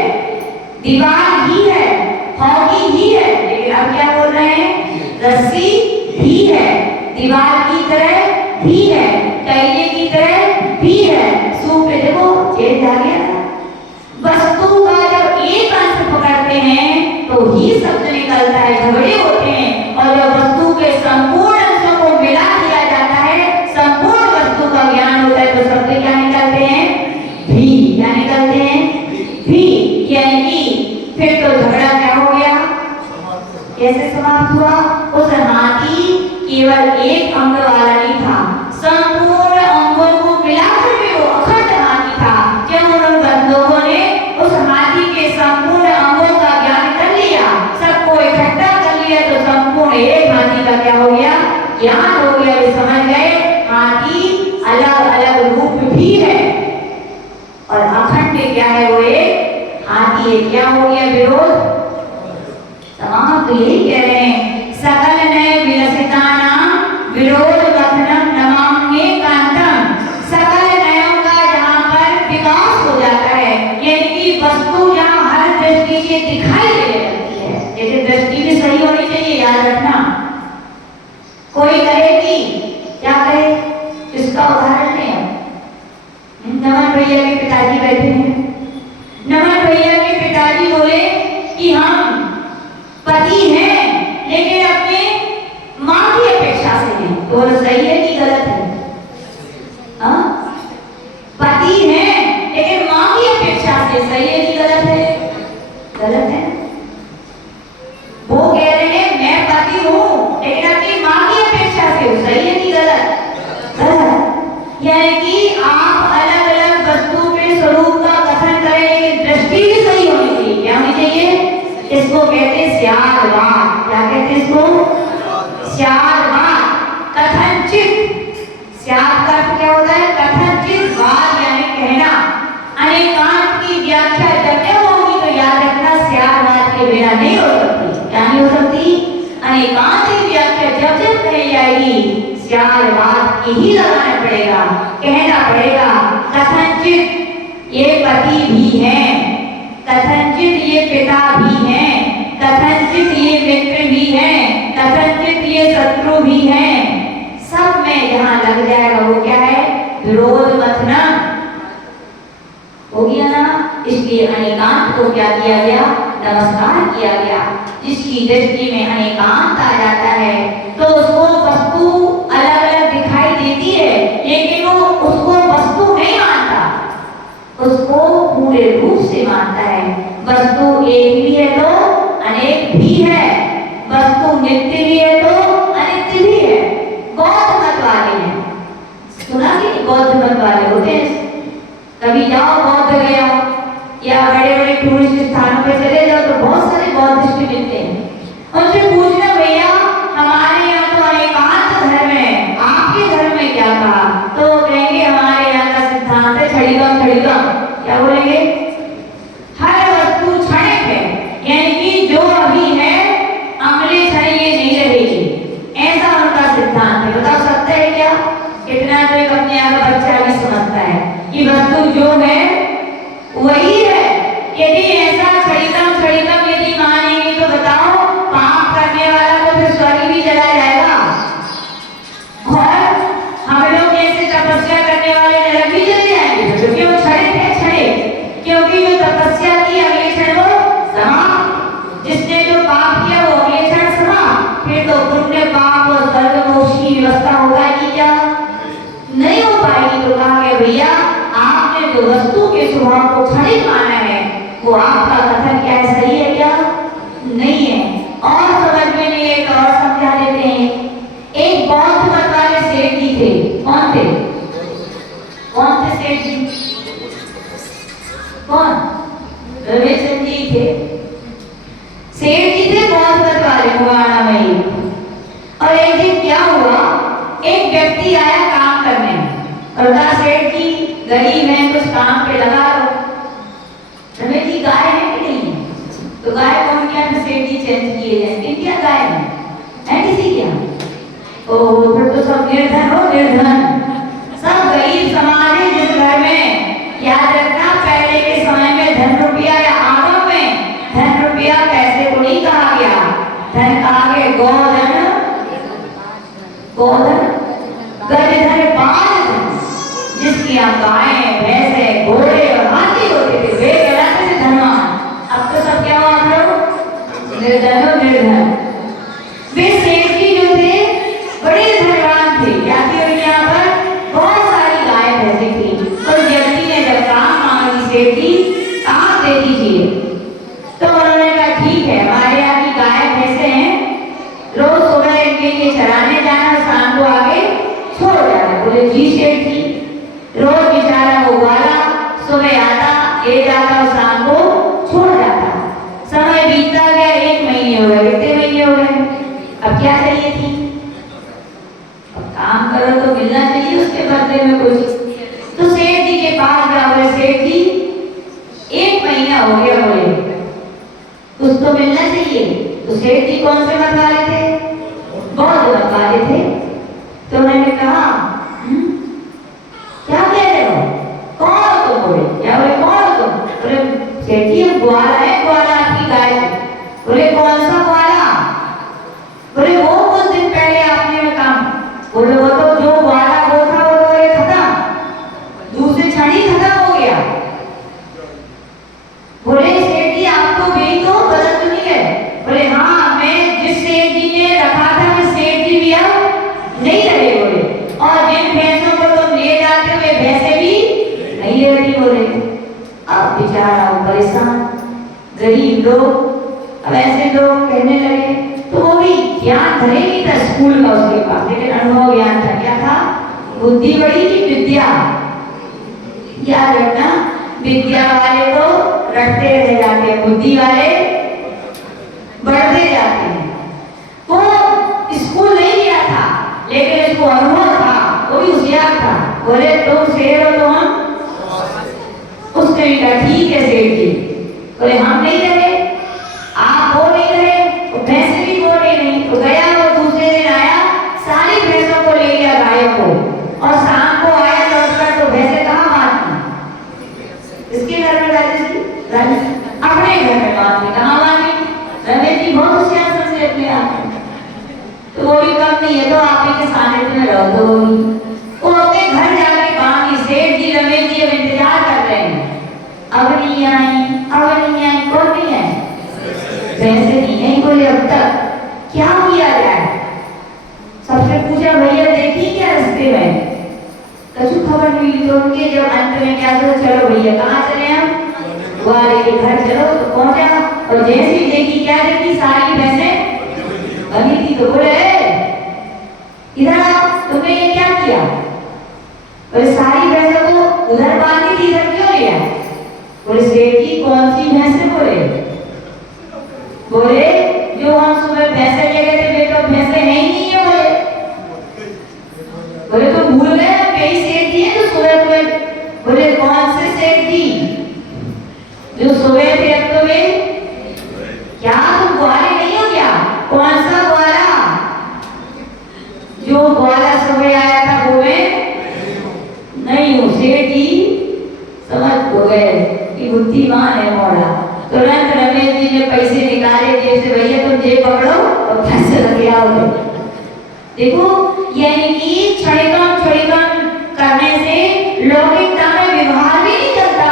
दीवार ही है, हॉकी ही है। लेकिन अब क्या बोल रहे हैं? रस्सी भी है, दीवार की तरह भी है, कैले की तरह भी है। सूप पे देखो चेंज आ गया था। वस्तु का जब एक अंश पकड़ते हैं तो ही शब्द निकलता है, झगड़े होते हैं। और जब वस्तु के संपूर्ण अंशों को मिला दिया जाता है, संपूर्ण वस्तु का ज्ञान होता है, तो शब्द क्या निकलते हैं? भी। क्या निकलते हैं? भी। यानी फिर तो झगड़ा क्या हो गया? कैसे समाप्त हुआ? उस हाथी केवल एक अंग वाला नहीं था, संपूर्ण अंगों को मिलाकर भी वो अखंड हाथी था। जब उन लोगों ने उस हाथी के संपूर्ण अंगों का ज्ञान कर लिया, सबको इकट्ठा कर लिया, तो संपूर्ण एक हाथी का क्या हो गया? ज्ञान हो गया। वे समझ गए हाथी अलग अलग रूप भी है और अखंड क्या है? वो एक हाथी है। क्या हो गया? विरोध समाप्त। तो यही कह रहे हैं, सकल नए विलसितानां विरोध कथनम नमाम्ये कांतम। सकल नयों का जहाँ पर विकास हो जाता है, यानी कि वस्तु जहाँ हर दृष्टि से दिखाई देने लगती है, जैसे दृष्टि भी सही होनी चाहिए, याद रखना। कोई कहेगी क्या कहे? इसका उदाहरण लें। नमन भैया के पिताजी बैठे हैं। नमन भैया के पिताजी बोले कि हम पति हैं लेकिन अपने माँ की अपेक्षा से हैं, तो सही है कि गलत है? हाँ, पति हैं लेकिन माँ की अपेक्षा से, सही है कि गलत है? गलत है। वो कह रहे हैं मैं पति हूँ लेकिन अपनी माँ की अपेक्षा से, सही है कि गलत? गलत। यानी कि आप अलग अलग वस्तु के स्वरूप का कथन करें लेकिन दृष्टि भी सही होनी चाहिए। क्या होनी चाहिए? इसको कहते हैं स्यादवाद। क्या कहते हैं इसको? स्यादवाद। कथनचित, स्याद का अर्थ क्या होता है? कथनचित, वाद यानी कहना। अनेकांत की व्याख्या जब जब होगी तो याद रखना स्यादवाद के बिना नहीं हो सकती। क्या नहीं हो सकती? अनेकांत की व्याख्या जब जब कही जाएगी, स्यादवाद की ही लगाना पड़ेगा, कहना पड़ेगा। कथनचित ये पति भी हैं, कथनचित ये पिता भी हैं, कथनचित ये मित्र भी हैं, कथनचित ये शत्रु भी हैं। सब में जहां लग जाएगा वो क्या है? विरोध कथन हो गया ना। इसलिए अनेकांत को क्या किया गया? नमस्कार किया गया। जिसकी दृष्टि में अनेकांत आ जाता है तो उसको वस्तु अलग अलग दिखाई देती है, लेकिन वो उसको वस्तु नहीं मानता, उसको पूरे रूप से मानता है। वस्तु एक भी है तो अनेक भी है, वस्तु नित्य भी है तो अनित्य भी है। बौद्ध मत वाले हैं, सुना कि बौद्ध मत वाले होते हैं। कभी जाओ बौद्ध गया या बड़े बड़े टूरिस्ट स्थानों पे चले जाओ तो बहुत सारे बौद्धिस्ट मिलते हैं। उनसे पूछना भैया हमारे यहाँ तो अनेकांत धर्म है, आपके धर्म में क्या कहा? तो कहेंगे हमारे यहाँ का सिद्धांत है छड़ीगम छड़ीगम। क्या बोलेंगे? हर वस्तु क्षणिक है, यानी कि जो अभी है अगले क्षण ये नहीं रहेगी, ऐसा उनका सिद्धांत है। बताओ सत्य है क्या? कितना तो एक अपने आप का बच्चा भी समझता है कि वस्तु जो है वही है। यदि ऐसा छड़ीगम यदि मानेंगे तो बताओ पाप करने वाला तो फिर स्वर्ग भी चला जाएगा और हम लोग जैसे तपस्या करने वाले नरक भी चले जाएंगे, क्योंकि वो क्षणिक है। क्षणिक क्योंकि जो तपस्या की अगले क्षण वो समाप्त, जिसने जो पाप किया वो अगले क्षण समाप्त। फिर तो पुण्य पाप और स्वर्ग मोक्ष की व्यवस्था होगा कि क्या? नहीं हो पाएगी। तो कहा गया भैया आपने जो वस्तु के स्वभाव को क्षणिक माना है वो आपका कथन क्या है? सही है क्या? नहीं है। और समझ में नहीं, एक और समझा देते हैं। एक बौद्ध मत वाले सेठ जी थे। कौन थे? कौन थे सेठ जी? कौन? रविचंद जी थे। सेठ जी थे बौद्ध मत वाले पुराना में। और एक दिन क्या हुआ, एक व्यक्ति आया काम करने और कहा सेठ जी गरीब है कुछ काम पे लगा लो। रमेश जी गाय है कि नहीं? तो गाय कौन क्या सेठ जी चेंज किए जाए? क्या गाय है किसी क्या? ओ फिर तो सब निर्धन हो, निर्धन सब गरीब समाज है जिस घर में। याद रखना पहले के समय में धन रुपया या आगम में धन रुपया पैसे को नहीं कहा गया, धन मवेशियां, गायें, भैंसे, घोड़े और हाथी होते थे, वे कहलाते थे धनवान। अब तो सब क्या हुआ आप लोग? निर्धन और निर्धन। वे सेठ जी जो थे बड़े धनवान थे। क्या थी उनके यहाँ पर? बहुत सारी गाय भैंसे थी। और व्यक्ति ने जब काम मांगी, सेठ जी काम दे दीजिए, तो उन्होंने कहा ठीक है, हमारे यहाँ की गाय भैंसे हैं, रोज सुबह इनके लिए चराने जाना, शाम को आगे छोड़ जाना। बोले जी सेठ जी। रोज बेचारा वो वाला सुबह आता, ले जाता और शाम को छोड़ जाता। समय बीतता गया, 1 महीने हो गए, कितने महीने हो गए? अब क्या चाहिए थी? अब काम करो तो मिलना चाहिए उसके बदले में कुछ। तो सेठ जी के पास गया, बोले सेठ जी 1 महीना हो गया, बोले कुछ तो मिलना चाहिए। तो सेठ जी कौन से मत वाले थे? बहुत मत वाले थे। तो उन्होंने कहा क्या कह रहे हो, कौन हो तुम? बोले क्या? बोले कौन हो तुम? बोले सेठ जी ग्वाला है, ग्वाला आपकी गाय है। बोले कौन सा ग्वाला? बोले वो कुछ दिन पहले आपने में काम। बोले वो तो जो ग्वाला वो था वो तो ये खत्म, दूसरे क्षण ही खत्म हो गया। बोले सेठ जी आप तो गई तो बदल तो नहीं है। बोले हाँ, मैं जिस सेठ जी ने रखा था मैं सेठ जी भी अब नहीं रहे। बोले और जिन भैंसों को तुम ले जाते हुए भैंसे भी नहीं ले रही। बोले अब बेचारा परेशान, गरीब लोग। अब ऐसे लोग कहने लगे, तो वो भी ज्ञान धरे नहीं था स्कूल का उसके पास, लेकिन अनुभव ज्ञान था। क्या था? बुद्धि बड़ी की विद्या। याद रखना, विद्या वाले तो रटते रह जाते हैं, बुद्धि वाले बढ़ते जाते हैं। वो स्कूल नहीं गया था, लेकिन इसको अनुभव था, वो भी होशियार था। बोले तुम शेर हो तो हम? उसने भी कहा ठीक है सेठ जी। बोले हम नहीं रहे, आप वो नहीं रहे, तो भैंसे भी वो नहीं रही। तो गया, वो दूसरे दिन आया, सारी भैंसों को ले गया, गायों को, और शाम को आया लौटकर, तो भैंसे कहाँ बांधी? इसके घर में डाली थी, अपने घर में बांधी। कहाँ बांधी? रमेश जी बहुत होशियार समझे अपने आप में। तो वो भी कम नहीं है, तो आप ही के सानिध्य में रहो। तो वो अपने घर जाके बांधी। सेठ जी रमेश जी अब इंतजार कर रहे हैं, अब नहीं आई, अब नहीं आई। कौन नहीं है? भैंसे नहीं आई। बोले अब तक क्या किया जाए? सबसे पूछा भैया देखी क्या रास्ते में? कछु खबर नहीं मिली। तो उनके जब अंत में क्या सोचा, चलो भैया कहाँ चले हम? ग्वाले के घर चलो। तो पहुंचा, और जैसे ही देखी, क्या देखी? सारी भैंसें बंधी थी। तो बोले इधर आओ, तुमने ये क्या किया? बोले सारी भैंसों को उधर बांधी थी, इधर क्यों लिया? बोले सेठ जी कौन सी भैंसे? बोले जो हम सुबह भैंसे ले गए थे, वे तो भैंसे है ही नहीं है। बोले तो भूल गए, कई सेठ जी है जो सुबह सुबह। बोले कौन से सेठ जी? जो सुबह थे, अब तो वे क्या तुम ग्वाले नहीं हो क्या? कौन सा ग्वाला? जो ग्वाला सुबह आया था वो मैं नहीं हूँ। सेठ जी समझ हो गए कि बुद्धिमान है मोड़ा। तुरंत रमेश जी ने पैसे निकाले जेब से, भैया तुम जेब पकड़ो और पैसे लगे आओ। देखो, यानी कि क्षणिकम करने से लौकिकता में व्यवहार भी नहीं चलता,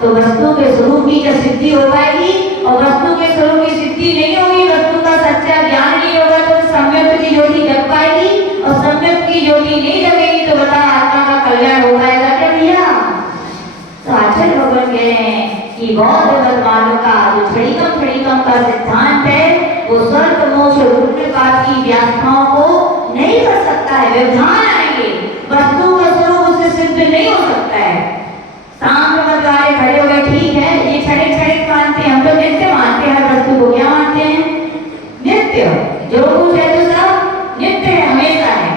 तो वस्तु के स्वरूप की क्या सिद्धि हो पाएगी? और वस्तु के स्वरूप की सिद्धि नहीं होगी, वस्तु का सच्चा ज्ञान नहीं होगा, तो सम्यक की ज्योति जग पाएगी। और सम्यक की ज्योति नहीं जगेगी तो बता आत्मा का कल्याण हो पाएगा क्या भैया? तो आचार्य भगवान कह रहे हैं कि बौद्ध विद्वानों का जो क्षणिकम का सिद्धांत है, वो स्वर्ग मोक्ष रूपपात की व्याख्याओं को नहीं कर सकता है। व्यवधान आएंगे, वस्तु का स्वरूप उससे सिद्ध नहीं हो सकता है। सांख्य मत वाले खड़े हो गए, ठीक है ये क्षणिक मानते हैं, हम तो नित्य मानते हैं हर वस्तु को। क्या मानते हैं? नित्य। जो कुछ है तो सब नित्य है, हमेशा है।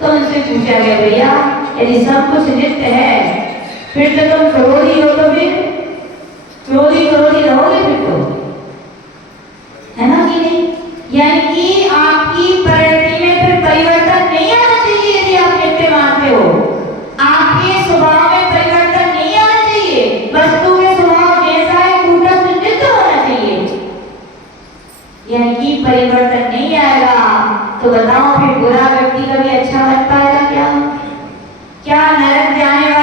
तो उनसे पूछा गया, भैया यदि सब कुछ नित्य है, फिर तो तुम क्रोधी हो, तो फिर क्रोधी रहोगे फिर तो, है ना कि नहीं? यानी कि आपकी प्रकृति में फिर परिवर्तन नहीं आना चाहिए। यदि आप नित्य मानते हो, आपके स्वभाव में परिवर्तन नहीं आना चाहिए। वस्तु के स्वभाव जैसा है कूटस्थ नित्य होना चाहिए। यानी कि परिवर्तन नहीं आएगा तो बताओ फिर बुरा व्यक्ति कभी अच्छा बन पाएगा क्या? क्या नरक जाने वाला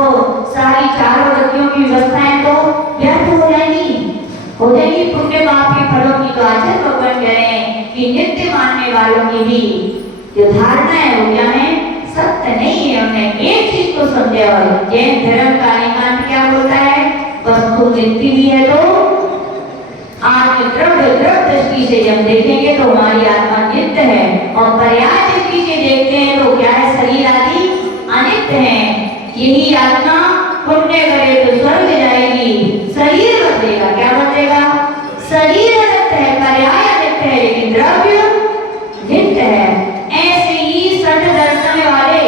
तो सारी चारों गतियों की व्यवस्थाएं तो व्यर्थ हो जाएगी पुण्य पाप के फलों की। तो आचार्य भगवान कह रहे हैं कि नित्य मानने वालों की भी जो धारणा है वो क्या है, सत्य नहीं है। उन्हें एक चीज को समझा। और जैन धर्म का एकांत क्या बोलता है, वस्तु मिलती भी है तो आत्म द्रव्य दृष्टि से जब देखेंगे तो हमारी आत्मा नित्य है, और पर्याय दृष्टि से देखते हैं तो क्या है, शरीर आदि अनित्य है। यही आत्मा पुण्य करे तो स्वर्ग जाएगी, शरीर बदलेगा, क्या बदलेगा, शरीर अनित्य है, पर्याय अनित्य है, लेकिन द्रव्य नित्य है। ऐसे ही सठ दर्शन वाले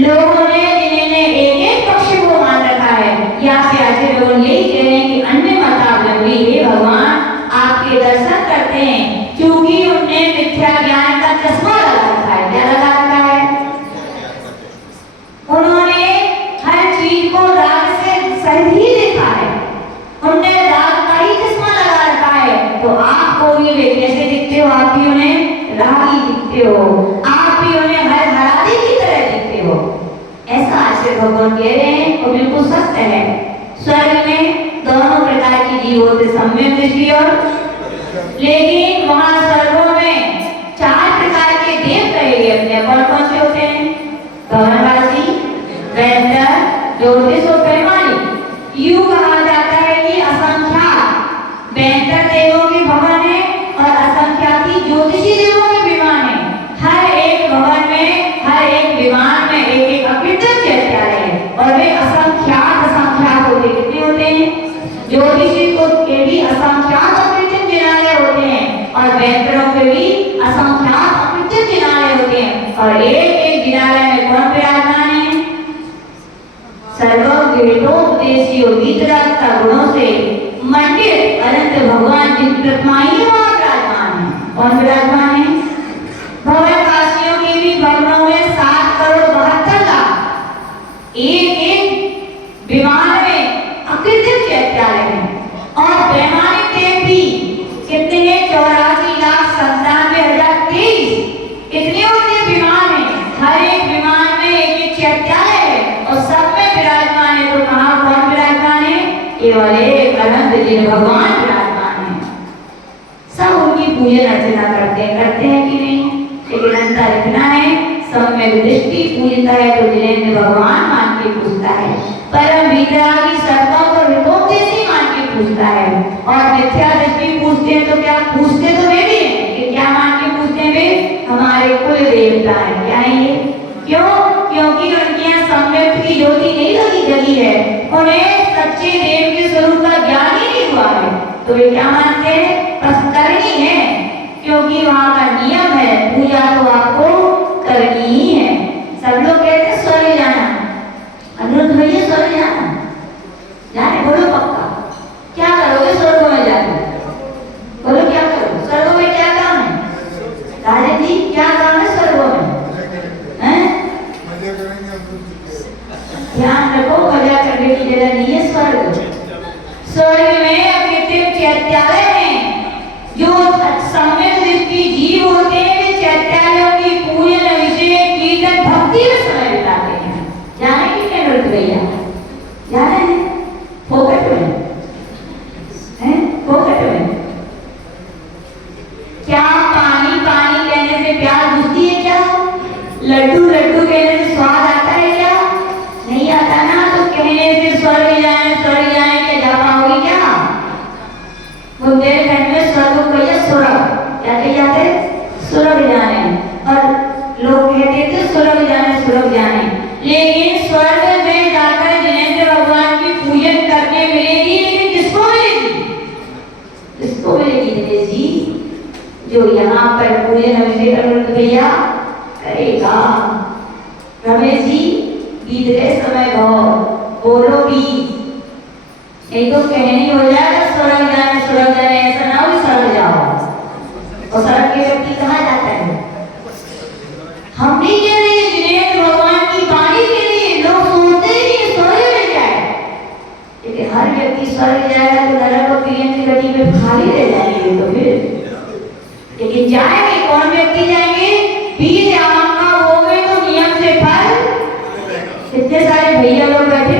लोगों ने जिन्होंने एक पक्ष को मान रखा है, या फिर आचार्य लोग यही कह रहे हैं कि अन्य मतावलंबी हे भगवान आपके दर्शन करते हैं, क्योंकि उनने मिथ्या ज्ञान का चश्मा लगा रखा है। क्या लगा रखा है, उन्होंने हर चीज को राग से सही देखा है, उनने राग का ही चश्मा लगा रखा है। तो आपको भी वे कैसे दिखते हो, आप भी उन्हें रागी दिखते हो, आप भी उन्हें हर हरादी की तरह दिखते हो। ऐसा आचार्य भगवान कह रहे हैं और बिल्कुल सत्य है। स्वर्ग में दोनों प्रकार की जीव होते, सम्यक दृष्टि और, लेकिन वहां स्वर्गों में चार प्रकार के देव कहेंगे अपने। कौन कौन से होते हैं, भवनवासी, वेंदर, ज्योतिष और पैमानी। यूं कहा जाता है कि असंख्यात वेंदर देवों के भवन है और असंख्याती ज्योतिषी देवों के विमान है। हर एक भवन में, हर एक विमान में एक एक अकृत्रिम चैत्यालय है, और वे असंख्यात होते। कितने होते हैं, ज्योतिषी को के भी असंख्यात अकृत्रिम जिनालय होते हैं, और वेंदरों के भी असंख्यात अकृत्रिम जिनालय होते हैं। और एक एक जिनालय में कौन विराजमान है, सर्वज्ञोपदेशी और वीतरागता गुणों से मंडित अनंत भगवान जिन प्रतिमाएं वहां विराजमान है। कौन विराजमान है, भवनवासियों के भी भवनों में 7,72,00,000 एक एक विमान में अकृत्रिम चैत्यालय है। और वैमानिक देव भी कितने हैं, 84,97,023 इतने उनके विमान है। हर एक विमान में एक एक चैत्यालय है और सब में विराजमान है। तो कहाँ कौन विराजमान है, केवल एक अनंत जिन भगवान विराजमान है। सब उनकी पूजन अर्चना करते हैं कि नहीं, लेकिन अंतर इतना है, सम्यक दृष्टि पूजता है तो जिनेंद्र भगवान मान के पूजता है, परम वितरागी सर्वों को हितोपदेशी मान के पूजता है। और मिथ्या दृष्टि पूजते हैं तो क्या पूजते तो वे भी हैं, कि क्या मान के पूजते हैं, वे हमारे कुल देवता है। क्या है ये, क्यों, क्योंकि उनके यहाँ सम्यक की ज्योति नहीं जली है, उन्हें सच्चे देव के स्वरूप का ज्ञान ही नहीं हुआ है। तो वे क्या मानते हैं, करनी है, क्योंकि वहाँ का नियम है पूजा तो आपको करनी ही है। सब लोग कहते हैं स्वर्ग जाना, अनुरुद्ध भैया स्वर्ग जाने बोलो पक्का, क्या करोगे स्वर्ग में जाके, बोलो क्या करोगे स्वर्ग में, क्या काम है राजन जी, क्या काम है स्वर्ग में, ध्यान रखो, मजा करने की जगह नहीं है स्वर्ग। स्वर्ग में अकृत्रिम चैत्यालय है, जो सम्यक दृष्टि जीव होते हैं वे चैत्यालयों की पूजन अभिषेक कीर्तन भक्ति में समय बिताते हैं। जाने की क्या जरूरत भैया, जाने हैं फोकट में, फोकट में। क्या पानी कहने से प्यास बुझती है, क्या लड्डू कहने से स्वाद आता है, क्या नहीं आता ना। तो कहने से स्वर्ग जाए क्या जा पाओगे, क्या बुंदेलखंड में स्वर्ग को स्वर्ग क्या कहे जाते, स्वर्ग जाने, और लोग कहते थे स्वर्ग जाने, लेकिन स्वर्ग में जाकर जिनेंद्र भगवान की पूजन करने मिलेगी, लेकिन किसको मिलेगी दिनेश जी, जो यहाँ पर पूजन अभिषेक भैया करेगा। रमेश जी बीत रहे समय बहुत बोलो भी, नहीं तो कहनी हो जाएगा स्वर्ग जाने, ऐसा ना हो स्वर्ग जाओ। और स्वर्ग के व्यक्ति कहाँ जाता है, हम नहीं कह रहे जिनेंद्र भगवान की वाणी के लिए लोग सोचते ही नहीं स्वर्ग में जाए, लेकिन हर व्यक्ति स्वर्ग जाएगा तो नरक और प्रियन की गति में खाली रह जाएंगे। तो फिर लेकिन जाएंगे, कौन व्यक्ति जाएंगे, बीज आम का वो में तो नियम से फल। इतने सारे भैया लोग बैठे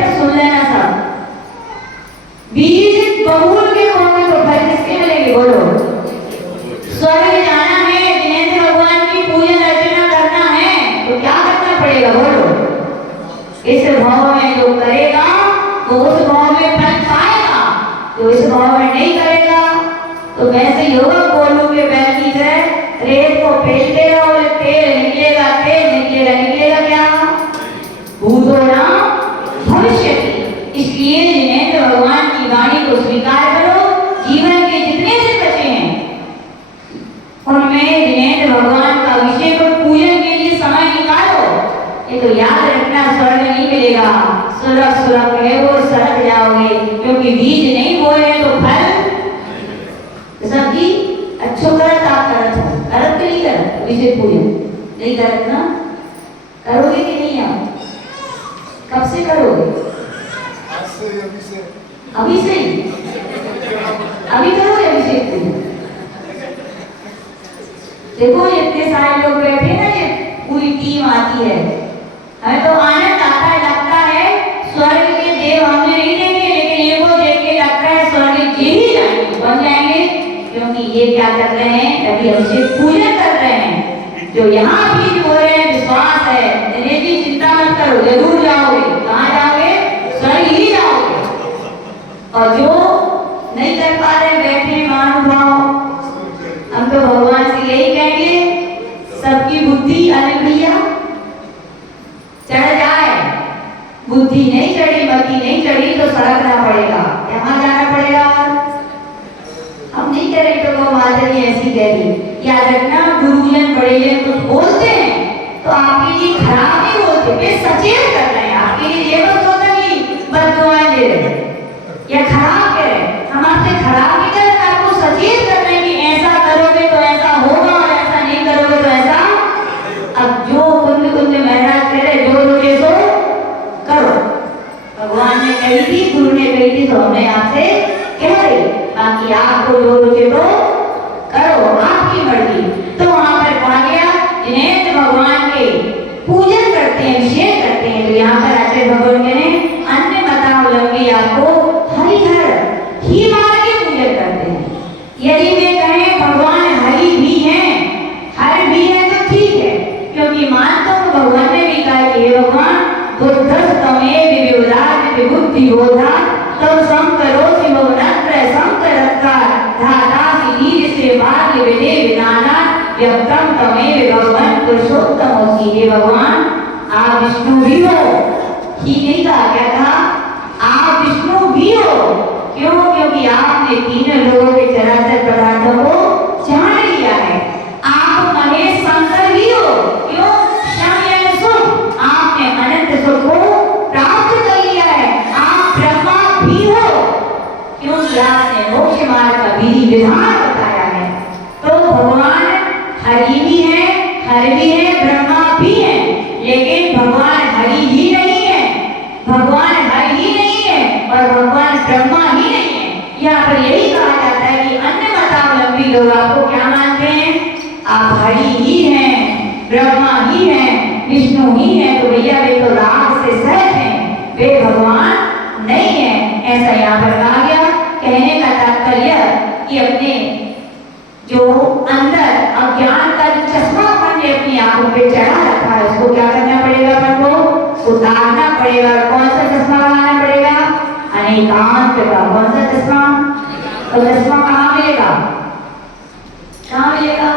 वैसे योगा कोलू के बैल की तरह रेत को फेंकते रहो, तेल निकलेगा क्या? भूतो ना भविष्यति। इसलिए जिनेंद्र भगवान की वाणी को स्वीकार करो। जीवन के जितने से बचे हैं उनमें जिनेंद्र भगवान का विषय को पूजन के लिए समय निकालो। ये तो याद रखना, स्वर्ग नहीं मिलेगा, सुलभ है वो, सरक जाओगे, क्योंकि बीज नहीं बोए तो फल सबकी अच्छो करत आप करत के नहीं करत विषय पूजन नहीं करत ना, करोगे कि नहीं? आप कब से करोगे? अभी से ही अभी करोगे अभिषेक पूजन। देखो इतने सारे लोग बैठे ना, ये पूरी टीम आती है, हमें तो आनंद आता है, लगता है स्वर्ग के देव हमने नहीं देखे, लेकिन ये को देख के लगता है स्वर्ग के ही जाएंगे, बन जाएंगे, क्योंकि ये क्या कर रहे हैं? अभी अभिषेक पूजन कर रहे हैं। जो यहाँ बीज बो रहे हैं, विश्वास है, दिनेश जी चिंता मत करो, जरूर जाओगे। कहाँ जाओगे? स्वर्ग ही जाओगे। और जो नहीं कर पा रहे बैठे महानुभाव, हम तो भगवान से यही कहेंगे, सबकी बुद्धि अलग चढ़ जाए, बुद्धि नहीं चढ़ी, मति नहीं चढ़ी तो सड़कना पड़ेगा, यहाँ जाना पड़ेगा। हम नहीं कह रहे तो वो माधुरी ऐसी कह रही, याद रखना गुरुजन बड़े कुछ बोलते हैं तो आपके लिए खराब नहीं बोलते, वे सचेत कर रहे हैं आपके लिए। ये मत सोचना कि बददुआएं दे रहे या खराब कह रहे, हम आपसे खराब नहीं कर रहे, आपको सचेत कर रहे हैं कि ऐसा करोगे तो ऐसा होगा और ऐसा नहीं करोगे तो ऐसा। अब जो कुंद महाराज कह रहे, जो रोजे सो करो, भगवान ने कही थी, गुरु ने कही थी, तो हमने आपसे कह रही, बाकी आपको जो रोजे तो करो, आपकी मर्जी। तो वहां पर कहा गया जिनेंद्र भगवान के पूजन करते हैं, अभिषेक करते हैं। तो यहाँ पर आचार्य भगवान ने अन्य मतावलंबी आपको हरिहर ही मान के पूजन करते हैं। यदि वे कहें भगवान हरि भी हैं, हर भी है तो ठीक है, क्योंकि मानता हूँ भगवान ने भी कहा कि भगवान बुद्धस तमेव विविधात् विबुद्धि बोधा तब संकरो शिवनत्र संकरत्कार धातासि नीज से भाग्य विदे विदाना व्यक्तम तमेव भगवान पुरुषोत्तमोसि। हे भगवान आप विष्णु भी हो, ही नहीं कहा, क्या कहा? आप विष्णु भी हो। क्यों? क्योंकि आपने तीनों लोगों के चराचर पदार्थों को जान लिया है। आप महेश शंकर भी हो। क्यों? श्याम सुख, आपने अनंत सुख को प्राप्त कर लिया है। आप ब्रह्मा भी हो, क्योंकि आपने मोक्ष मार्ग का विधि विधान बताया है। तो भगवान हरि भी है, हर भी है, ब्रह्मा भी है, लेकिन भगवान हरि ही नहीं है, भगवान हरि ही नहीं है और भगवान ब्रह्मा ही नहीं है। यहाँ पर यही कहा जाता है कि अन्य मतावलंबी लोग आपको क्या मानते हैं? आप हरि ही हैं, ब्रह्मा ही हैं, विष्णु ही हैं, तो भैया वे तो राग से सहित हैं, वे भगवान नहीं है। ऐसा यहाँ पर कहा गया। कहने का तात्पर्य कि अपने जो अंदर अज्ञान का जो चश्मा अपन ने अपनी आंखों पे चढ़ा रखा है, उसको क्या करना पड़ेगा? अपन को उतारना पड़ेगा। कौन सा चश्मा लगाना पड़ेगा? अनेकांत का। कौन सा चश्मा? तो चश्मा कहाँ मिलेगा? कहाँ मिलेगा?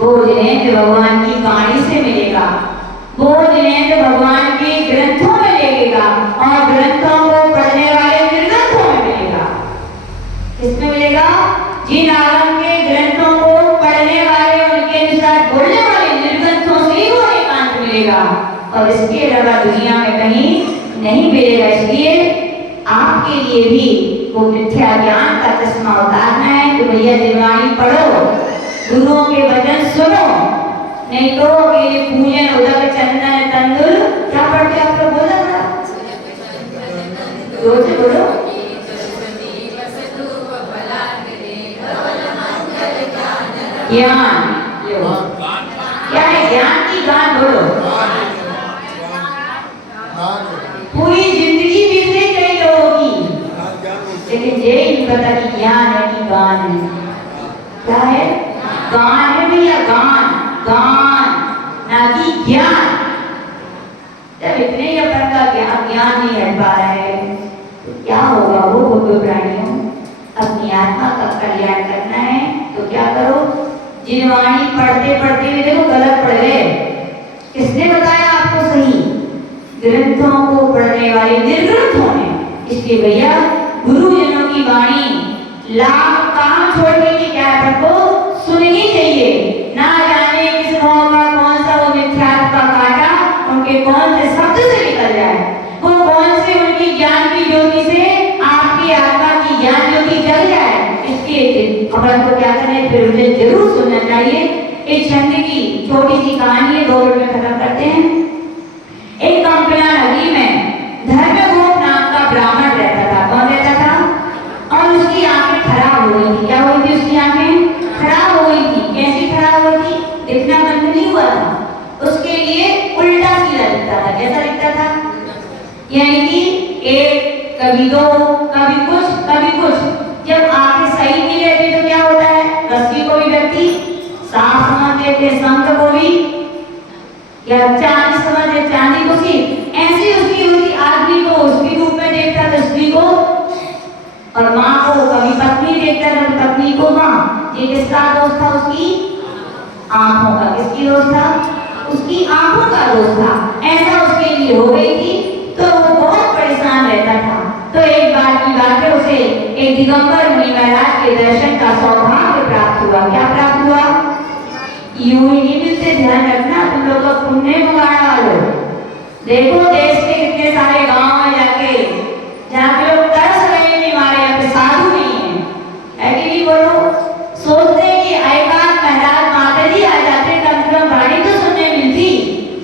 वो जिनेंद्र भगवान की वाणी से मिलेगा, वो जिनेंद्र भगवान के ग्रंथों में लगेगा और ग्रंथों को पढ़ने वाले निर्ग्रंथों में मिलेगा। किसमें मिलेगा? जिन आगम के ग्रंथों को पढ़ने वाले, उनके अनुसार बोलने वाले निर्ग्रंथों से ही वो एकांत मिलेगा, और इसके अलावा दुनिया में कहीं नहीं मिलेगा। इसलिए आपके लिए भी वो मिथ्या ज्ञान का चश्मा उतारना है तो भैया दिवाणी पढ़ो, गुरुओं के वचन सुनो, नहीं तो ये पूजन उदक चंदन तंदुल क्या पढ़ते आप लोग? बोलो ना, जोर से बोलो। ज्ञान क्या है? ज्ञान की गान बोलो। पूरी जिंदगी बीत गई कई लोगों की, लेकिन ये नहीं पता कि ज्ञान है कि गान है। क्या है? गान है भैया, गान, गान ना कि ज्ञान। जब इतने ही अपन का ज्ञान नहीं हट पा रहा है तो क्या होगा? वो बुद्ध प्राणियों अपनी आत्मा का कल्याण करना है तो क्या करो? जिनवाणी पढ़ते पढ़ते भी देखो गलत पढ़ गए। किसने बताया आपको सही? ग्रंथों को पढ़ने वाले निर्ग्रंथों ने। इसलिए भैया गुरुजनों की वाणी लाभ काम छोड़ने की क्या आपको सुननी चाहिए। ना जाने किस भाव का कौन सा वो मिथ्यात्व का कांटा उनके कौन से शब्द से निकल जाए, वो कौन से उनकी ज्ञान की ज्योति से आपकी आत्मा की ज्ञान ज्योति जल जाए। इसके अपन को क्या करना है? फिर उसे जरूर सुनना चाहिए। एक छंद की छोटी सी कहानी है, 2 मिनट में खत्म करते हैं। एक कंपिला नगरी में धर्मगोप नाम का ब्राह्मण रहता था। कौन रहता था? और उसकी आंखें खराब हो गई थी। क्या हुई थी? उसकी आंखें खराब हो गई थी। कैसी खराब हुई थी? दिखना बंद नहीं हुआ था, उसके लिए उल्टा सीधा दिखता था। कैसा दिखता था? यानी कि एक कभी 2 कभी कुछ कभी कुछ। जब आंखें सही नहीं रहती तो क्या होता है? रस्सी को भी व्यक्ति साफ समझ लेते, संत को भी, या चांदी समझ, चांदी को सी ऐसी उसकी होती। आदमी को उसकी रूप में देखता था, स्त्री को, और माँ को कभी पत्नी देखता था, पत्नी को माँ। ये किसका दोष था? उसकी आंखों का। किसकी दोष था? उसकी आंखों का दोष था। ऐसा उसके लिए हो गई थी तो वो बहुत परेशान रहता था। तो एक बार की बात है, उसे एक दिगंबर मुनि महाराज के दर्शन का सौभाग्य प्राप्त हुआ। क्या प्राप्त हुआ? यूं ही नहीं मिलते, ध्यान रखना तुम लोग का पुण्य मंगाने वालों। देखो देश के कितने सारे गांव में जाके लोग तरस रहे हैं, हमारे यहाँ पे साधु नहीं है कि नहीं? बोलो, सोचते हैं कि एकांत महाराज माता जी आ जाते, कम से कम वाणी तो सुनने मिलती।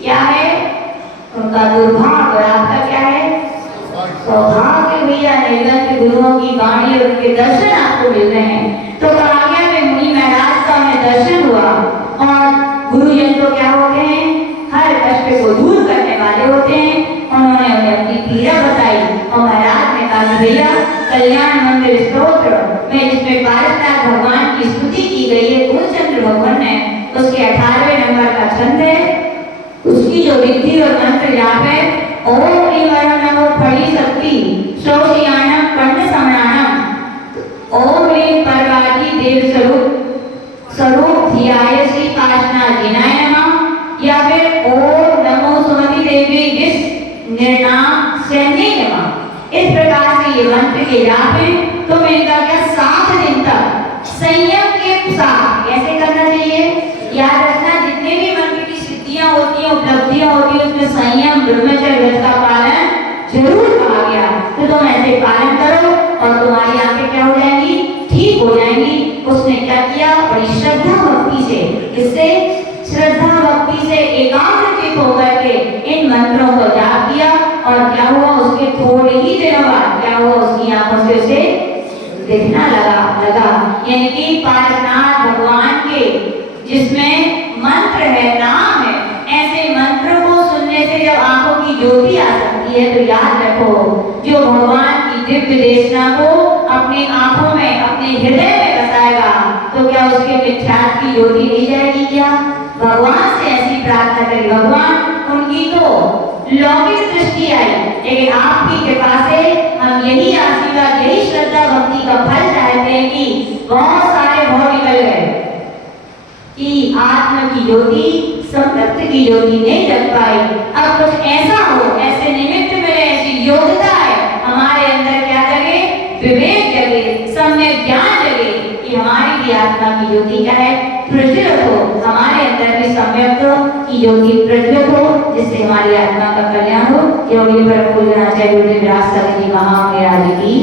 क्या है उनका दुर्भाग्य, और आपका क्या है सौभाग्य। भैया निर्गत गुरुओं की वाणी और उनके दर्शन आपको मिल रहे हैं। तो कालिया में मुनि महाराज का हमें दर्शन हुआ। और गुरुजन तो क्या होते हैं? हर कष्ट को दूर करने वाले होते हैं। उन्होंने हमें अपनी पीड़ा बताई और महाराज ने कहा भैया कल्याण मंदिर स्तोत्र में जिसमें पारसनाथ भगवान की स्तुति की गई है, गुरुचंद्र भगवान ने, उसके 18वें नंबर का छंद है। उसकी जो विधि और मंत्र जाप है, ओम ह्रीं नमो फणी शक्ति शोषयानम पंड समणानम, ओम ह्रीं परवादी देव स्वरूप धियाय श्री काशनाथ जिनाय नमः, या फिर ओम नमो सुमति देवी विष निर्नाम सैन्य नमः। इस प्रकार से ये मंत्र के जाप है। तो इनका क्या 7 दिन तक संयम के साथ कैसे करना चाहिए? याद रखना, जितने भी मंत्र की सिद्धियां होती हैं, उपलब्धियां होती हैं, उसमें संयम ब्रह्मचर्य व्रत का पालन जरूर कहा गया। तो तुम ऐसे पालन करो और तुम्हारी आंखें क्या हो जाएंगी? ठीक हो जाएंगी। उसने क्या किया? बड़ी श्रद्धा भक्ति से, इससे श्रद्धा भक्ति से एकाग्रचित होकर के इन मंत्रों को जाप किया। और क्या हुआ? उसके थोड़े ही दिनों बाद क्या हुआ? उसकी आंखों से उसे दिखना लगा। यानी कि पारसनाथ भगवान के जिसमें मंत्र है, नाम है, ऐसे मंत्रों को सुनने से जब आंखों की ज्योति आ सकती है, तो याद रखो जो भगवान की दिव्य देशना को अपनी आंखों में, अपने हृदय में बसाएगा, तो क्या उसके मिथ्यात्व की ज्योति नहीं जाएगी? क्या भगवान से ऐसी प्रार्थना करें? भगवान उनकी तो लौकिक दृष्टि आई, लेकिन आपकी कृपा से हम यही आशीर्वाद, यही श्रद्धा भक्ति का फल चाहते हैं कि बहुत सारे भाव निकल गए कि आत्मा की ज्योति, संपत्ति की ज्योति नहीं जग पाई। अब कुछ ऐसा हो, ऐसे निमित्त मिले, ऐसी योग्यता है हमारे अंदर, क्या जगे? विवेक जगे, सम्यक ज्ञान जगे कि हमारी भी आत्मा की ज्योति क्या है? प्रज्वलित हो। हमारे अंदर भी सम्यक की ज्योति प्रज्वलित हो, जिससे हमारी आत्मा का कल्याण हो। योगी पर फूल जी महाराज की